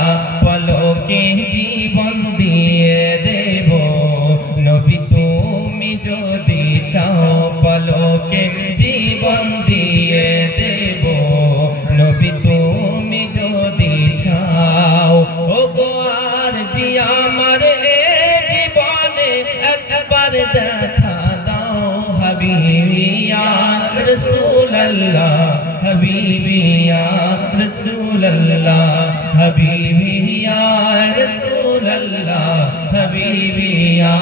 পলকে জীবন দিয়ে দেব নবী তুমি যদি চাও, পলকে জীবন দিয়ে দেব নবী তুমি যদি চাও। ও গো আর জি আমার এ জীবনে একবার দেখা দাও, হাবিবি ইয়া রাসূলুল্লাহ, হাবিবি ইয়া রাসূলুল্লাহ, হাবিবি ইয়া রাসূলুল্লাহ, হাবিবি ইয়া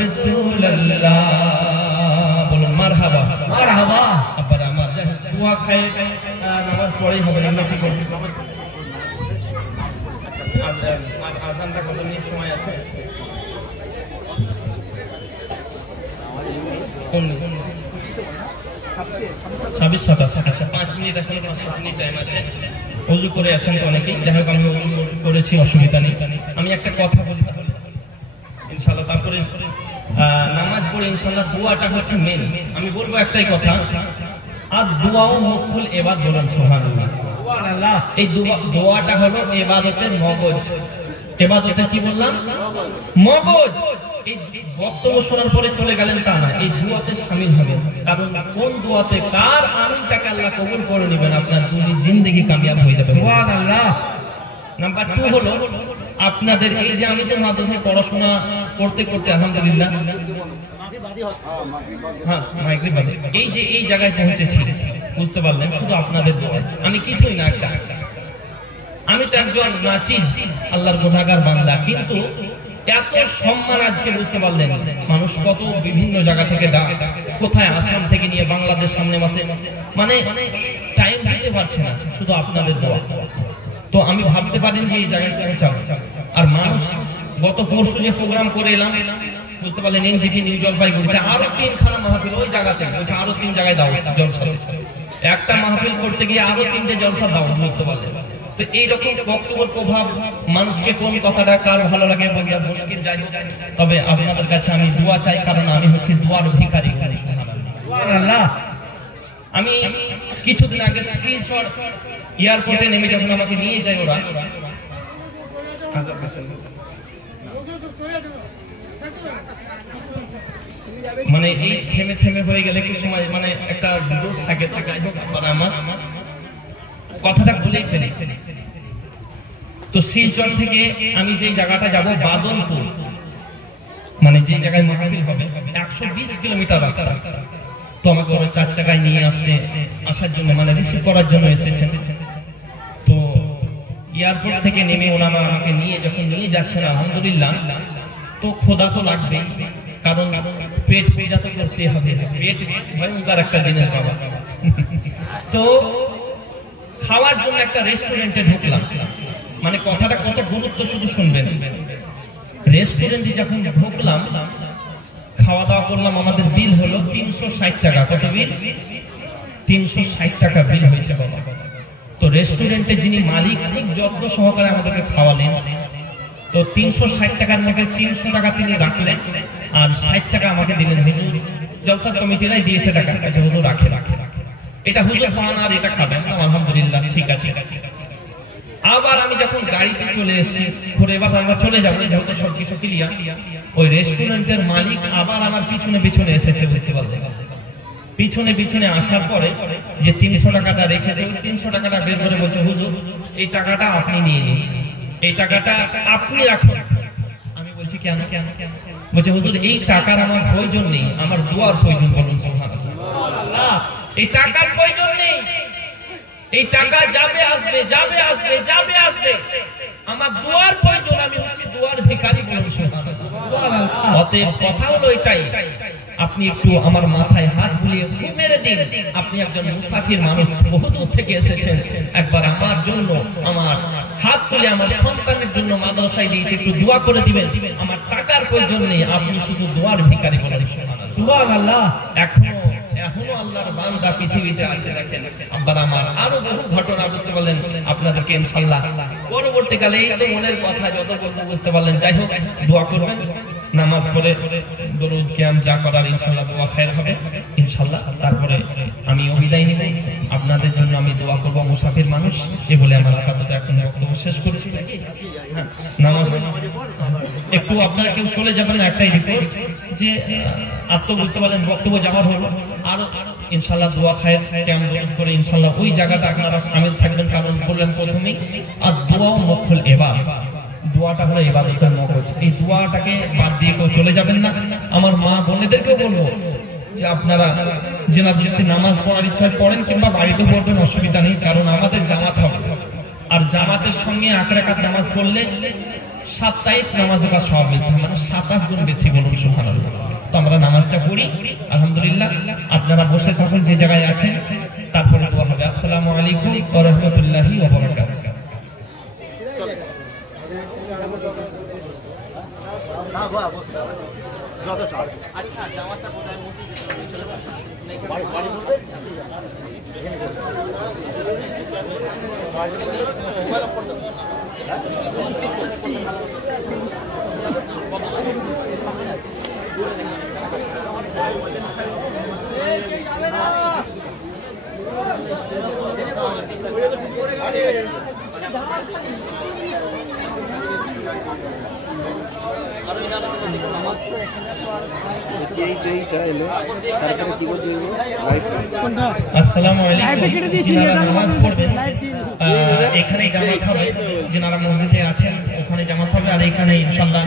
রাসূলুল্লাহ। বলুন মারহাবা, মারহাবা। আবার আমার দোয়া খাই নামাজ পড়েই হবে না, কি করব? আচ্ছা আজানটা কত মিনিট সময় আছে? 26-27। আচ্ছা 5 মিনিট এখন, 5 মিনিট টাইম আছে। ওযু করে আছেন তো অনেকেই, যাই হোক আমি ওযু করেছি, অসুবিধা নেই। আমি একটা কথা বলি ইনশাআল্লাহ, তারপরে নামাজ পড়ে ইনশাআল্লাহ দোয়াটা হচ্ছে মেন। আমি বলবো একটাই কথা, আর দোয়াও মুখুল ইবাদত, বলেন সুবহানাল্লাহ, সুবহানাল্লাহ। এই দোয়াটা হলো ইবাদতের মগজ। ইবাদতের কি বললাম? মগজ। এই বক্তব্য শোনার পরে চলে গেলেন তা না, এই দোয়াতে শামিল হবেন, কারণ কোন দোয়াতে কার আমিনটাকে আল্লাহ কবুল করে নেবেন, আপনার দুনিয়ার জিন্দেগি কামিয়াব হয়ে যাবে, সুবহানাল্লাহ। নাম্বার 2 হলো আপনাদের এই যে আমি তো মাদ্রাসায় পড়াশোনা করতে করতে আলহামদুলিল্লাহ, হ্যাঁ মাগরিব বাদে এই যে এই জায়গায় পৌঁছেছি, বুঝতে পারলেন শুধু আপনাদের দোয়ায়। আমি কিছুই না, একটা আমি তো একজন নাচিজ, আল্লাহর গুনাহগার বান্দা, কিন্তু এত সম্মান আজকে বুঝতে পারলেন। মানুষ কত বিভিন্ন জায়গা থেকে কোথায় আসাম থেকে নিয়ে বাংলাদেশ সামনে মাসে, মানে টাইম দিতে পারছে না, শুধু আপনাদের দোয়া। তো আমি ভাবতে পারেন যে এই জায়গায় পৌঁছাবো। আর মানুষ গত পরশু যে প্রোগ্রাম করে এলাম, বুঝতে পারলেন এনজিপি নিউ জলপাইগুড়িতে আরো 3খানা মাহফিল, ওই জায়গাতে বলছে আরো 3 জায়গায় দাও জলসা, একটা মাহফিল করতে গিয়ে আরো 3টে জলসা দাও, বুঝতে পারলেন। তো এইরকম বক্তব্যের প্রভাব মানুষকে কোন কথাটা কার ভালো লাগে বলিয়া মুশকিল যায়। তবে আপনাদের কাছে আমি দোয়া চাই, কারণ আমি হচ্ছি দোয়ার ভিখারি, সুবহানাল্লাহ। আমি কিছুদিন আগে শিলচর এয়ারপোর্টে নেমে যখন আমাকে নিয়ে যায় ওরা, মানে এই থেমে থেমে হয়ে গেলে কি সময় মানে একটা জোশ থাকে, আমার কথাটা বলেই ফেলে। তো শিলচর থেকে আমি যে জায়গাটা যাব বাদলপুর, মানে যে জায়গায় মাহফিল হবে 120 কিলোমিটার রাস্তা। তো আমাকে ওরা 4 চাকায় নিয়ে আসার জন্য মানে রিসিভ করার জন্য এসেছেন। তো এয়ারপোর্ট থেকে নেমে ওনারা আমাকে নিয়ে যখন নিয়ে যাচ্ছেন আলহামদুলিল্লাহ, তো খোদা তো লাগবে, কারণ পেট পূজা তো করতে হবে, পেট ভয়ঙ্কর একটা জিনিস বাবা। তো খাওয়ার জন্য একটা রেস্টুরেন্টে ঢুকলাম, মানে কথাটা কত গুরুত্ব শুধু শুনবেন। রেস্টুরেন্টে যখন ঢুকলাম, খাওয়া দাওয়া করলাম, আমাদের বিল হলো 360 টাকা। কত বিল? 360 টাকা বিল হয়েছে বাবা। তো রেস্টুরেন্টে যিনি মালিক খুব যত্ন সহকারে আমাদেরকে খাওয়ালেন। তো 360 টাকার মধ্যে 300 টাকা তিনি রাখলেন আর 60 টাকা আমাকে দিলেন। হুজুর জলসা কমিটিরাই দিয়েছে টাকা, কাছে হুজুর রাখে। এটা হুজুর পান আর এটা খাবেন। আলহামদুলিল্লাহ, ঠিক আছে। আবার আমি যখন গাড়িতে চলে এসেছি, ঘুরে এবার আমরা চলে যাবো, যেহেতু সবকিছু ক্লিয়ার। ওই রেস্টুরেন্টের মালিক আবার আমার পিছনে পিছনে এসেছে, বুঝতে পারলেন? পিছনে পিছনে আসার পরে যে 300 টাকাটা রেখেছে, ওই 300 টাকাটা বের করে বলছে, হুজুর এই টাকাটা আপনি নিয়ে নিন, এই টাকাটা আপনি রাখুন। আমি বলছি কেন? বলছে হুজুর এই টাকার আমার প্রয়োজন নেই, আমার দোয়ার প্রয়োজন। বলুন সুবহানাল্লাহ। এই টাকার প্রয়োজন নেই, এই টাকা যাবে আসবে, যাবে আসবে, যাবে আসবে, আমার দোয়ার প্রয়োজন। আমি হচ্ছে দোয়ার ভিখারি। বলুন সুবহানাল্লাহ। অতএব কথা হলো এটাই, আপনি একটু আমার মাথায় হাত বুলিয়ে মেরে দিন। আপনি একজন মুসাফির মানুষ, বহুদূর থেকে এসেছেন, একবার আমার জন্য আমার হাত তুলে আমার সন্তানের জন্য মাদ্রাসায় দিয়েছে, একটু দোয়া করে দিবেন। আমার টাকার প্রয়োজন নেই, আপনি শুধু দোয়ার ভিখারি। বলেন সুবহানাল্লাহ। এখনো আল্লাহর বান্দা পৃথিবীতে আছে। দেখেন আব্বার আমার আরো বহু ঘটনা, বুঝতে পারলেন? আপনাদেরকে ইনশাআল্লাহ পরবর্তীকালে এই তো মনের কথা যত বলতে বুঝতে পারলেন। যাই হোক, দোয়া করবেন, নামাজ পড়ে দরুদ কিয়াম যা করার ইনশাআল্লাহ দোয়া খায়ের হবে ইনশাআল্লাহ। তারপরে আমি বিদায় নিব, আপনাদের জন্য আমি দোয়া করব, মুসাফির মানুষ। এ বলে আমার আপাতত এখন বক্তব্য শেষ করছি। নামাজ একটু আপনারা কেউ চলে যাবেন, একটাই রিকোয়েস্ট যে বুঝতে পারলেন বক্তব্য যাওয়ার হলো, আর ইনশাআল্লাহ দোয়া খায়ের কেমন করে ইনশাআল্লাহ ওই জায়গাটা আপনারা শামিল থাকবেন। কারণ বললেন প্রথমেই, আর দোয়াও মকবুল ইবাদত, দোয়াটা হলো ইবাদতের মগজ। এই দোয়াটাকে বাদ দিয়ে কেউ চলে যাবেন না। আমার মা বোনেদেরকেও বলবো যে আপনারা যেন যদি নামাজ পড়ার ইচ্ছা পড়েন কিংবা বাড়িতে পড়বেন, অসুবিধা নেই, কারণ আমাদের জামাত হবে। আর জামাতের সঙ্গে 8 রাকাত নামাজ পড়লে 27 নামাজের সওয়াব মিলবে, মানে 27 গুণ বেশি। বলুন সুবহানাল্লাহ। তো আমরা নামাজটা পড়ি আলহামদুলিল্লাহ। আপনারা বসে থাকুন যে জায়গায় আছেন, তারপরে দোয়া হবে। আসসালামু আলাইকুম ওয়া রাহমাতুল্লাহি ওয়া বারাকাতুহু। আচ্ছা, জামাতটা কোথায় মসজিদে চলে যাবে? বাড়ি আসসালামু আলাইকুম। নামাজ পড়বেন এখানে জামাত হবে, যারা মসজিদে আছেন ওখানে জামাত হবে, আর এখানে ইনশাআল্লাহ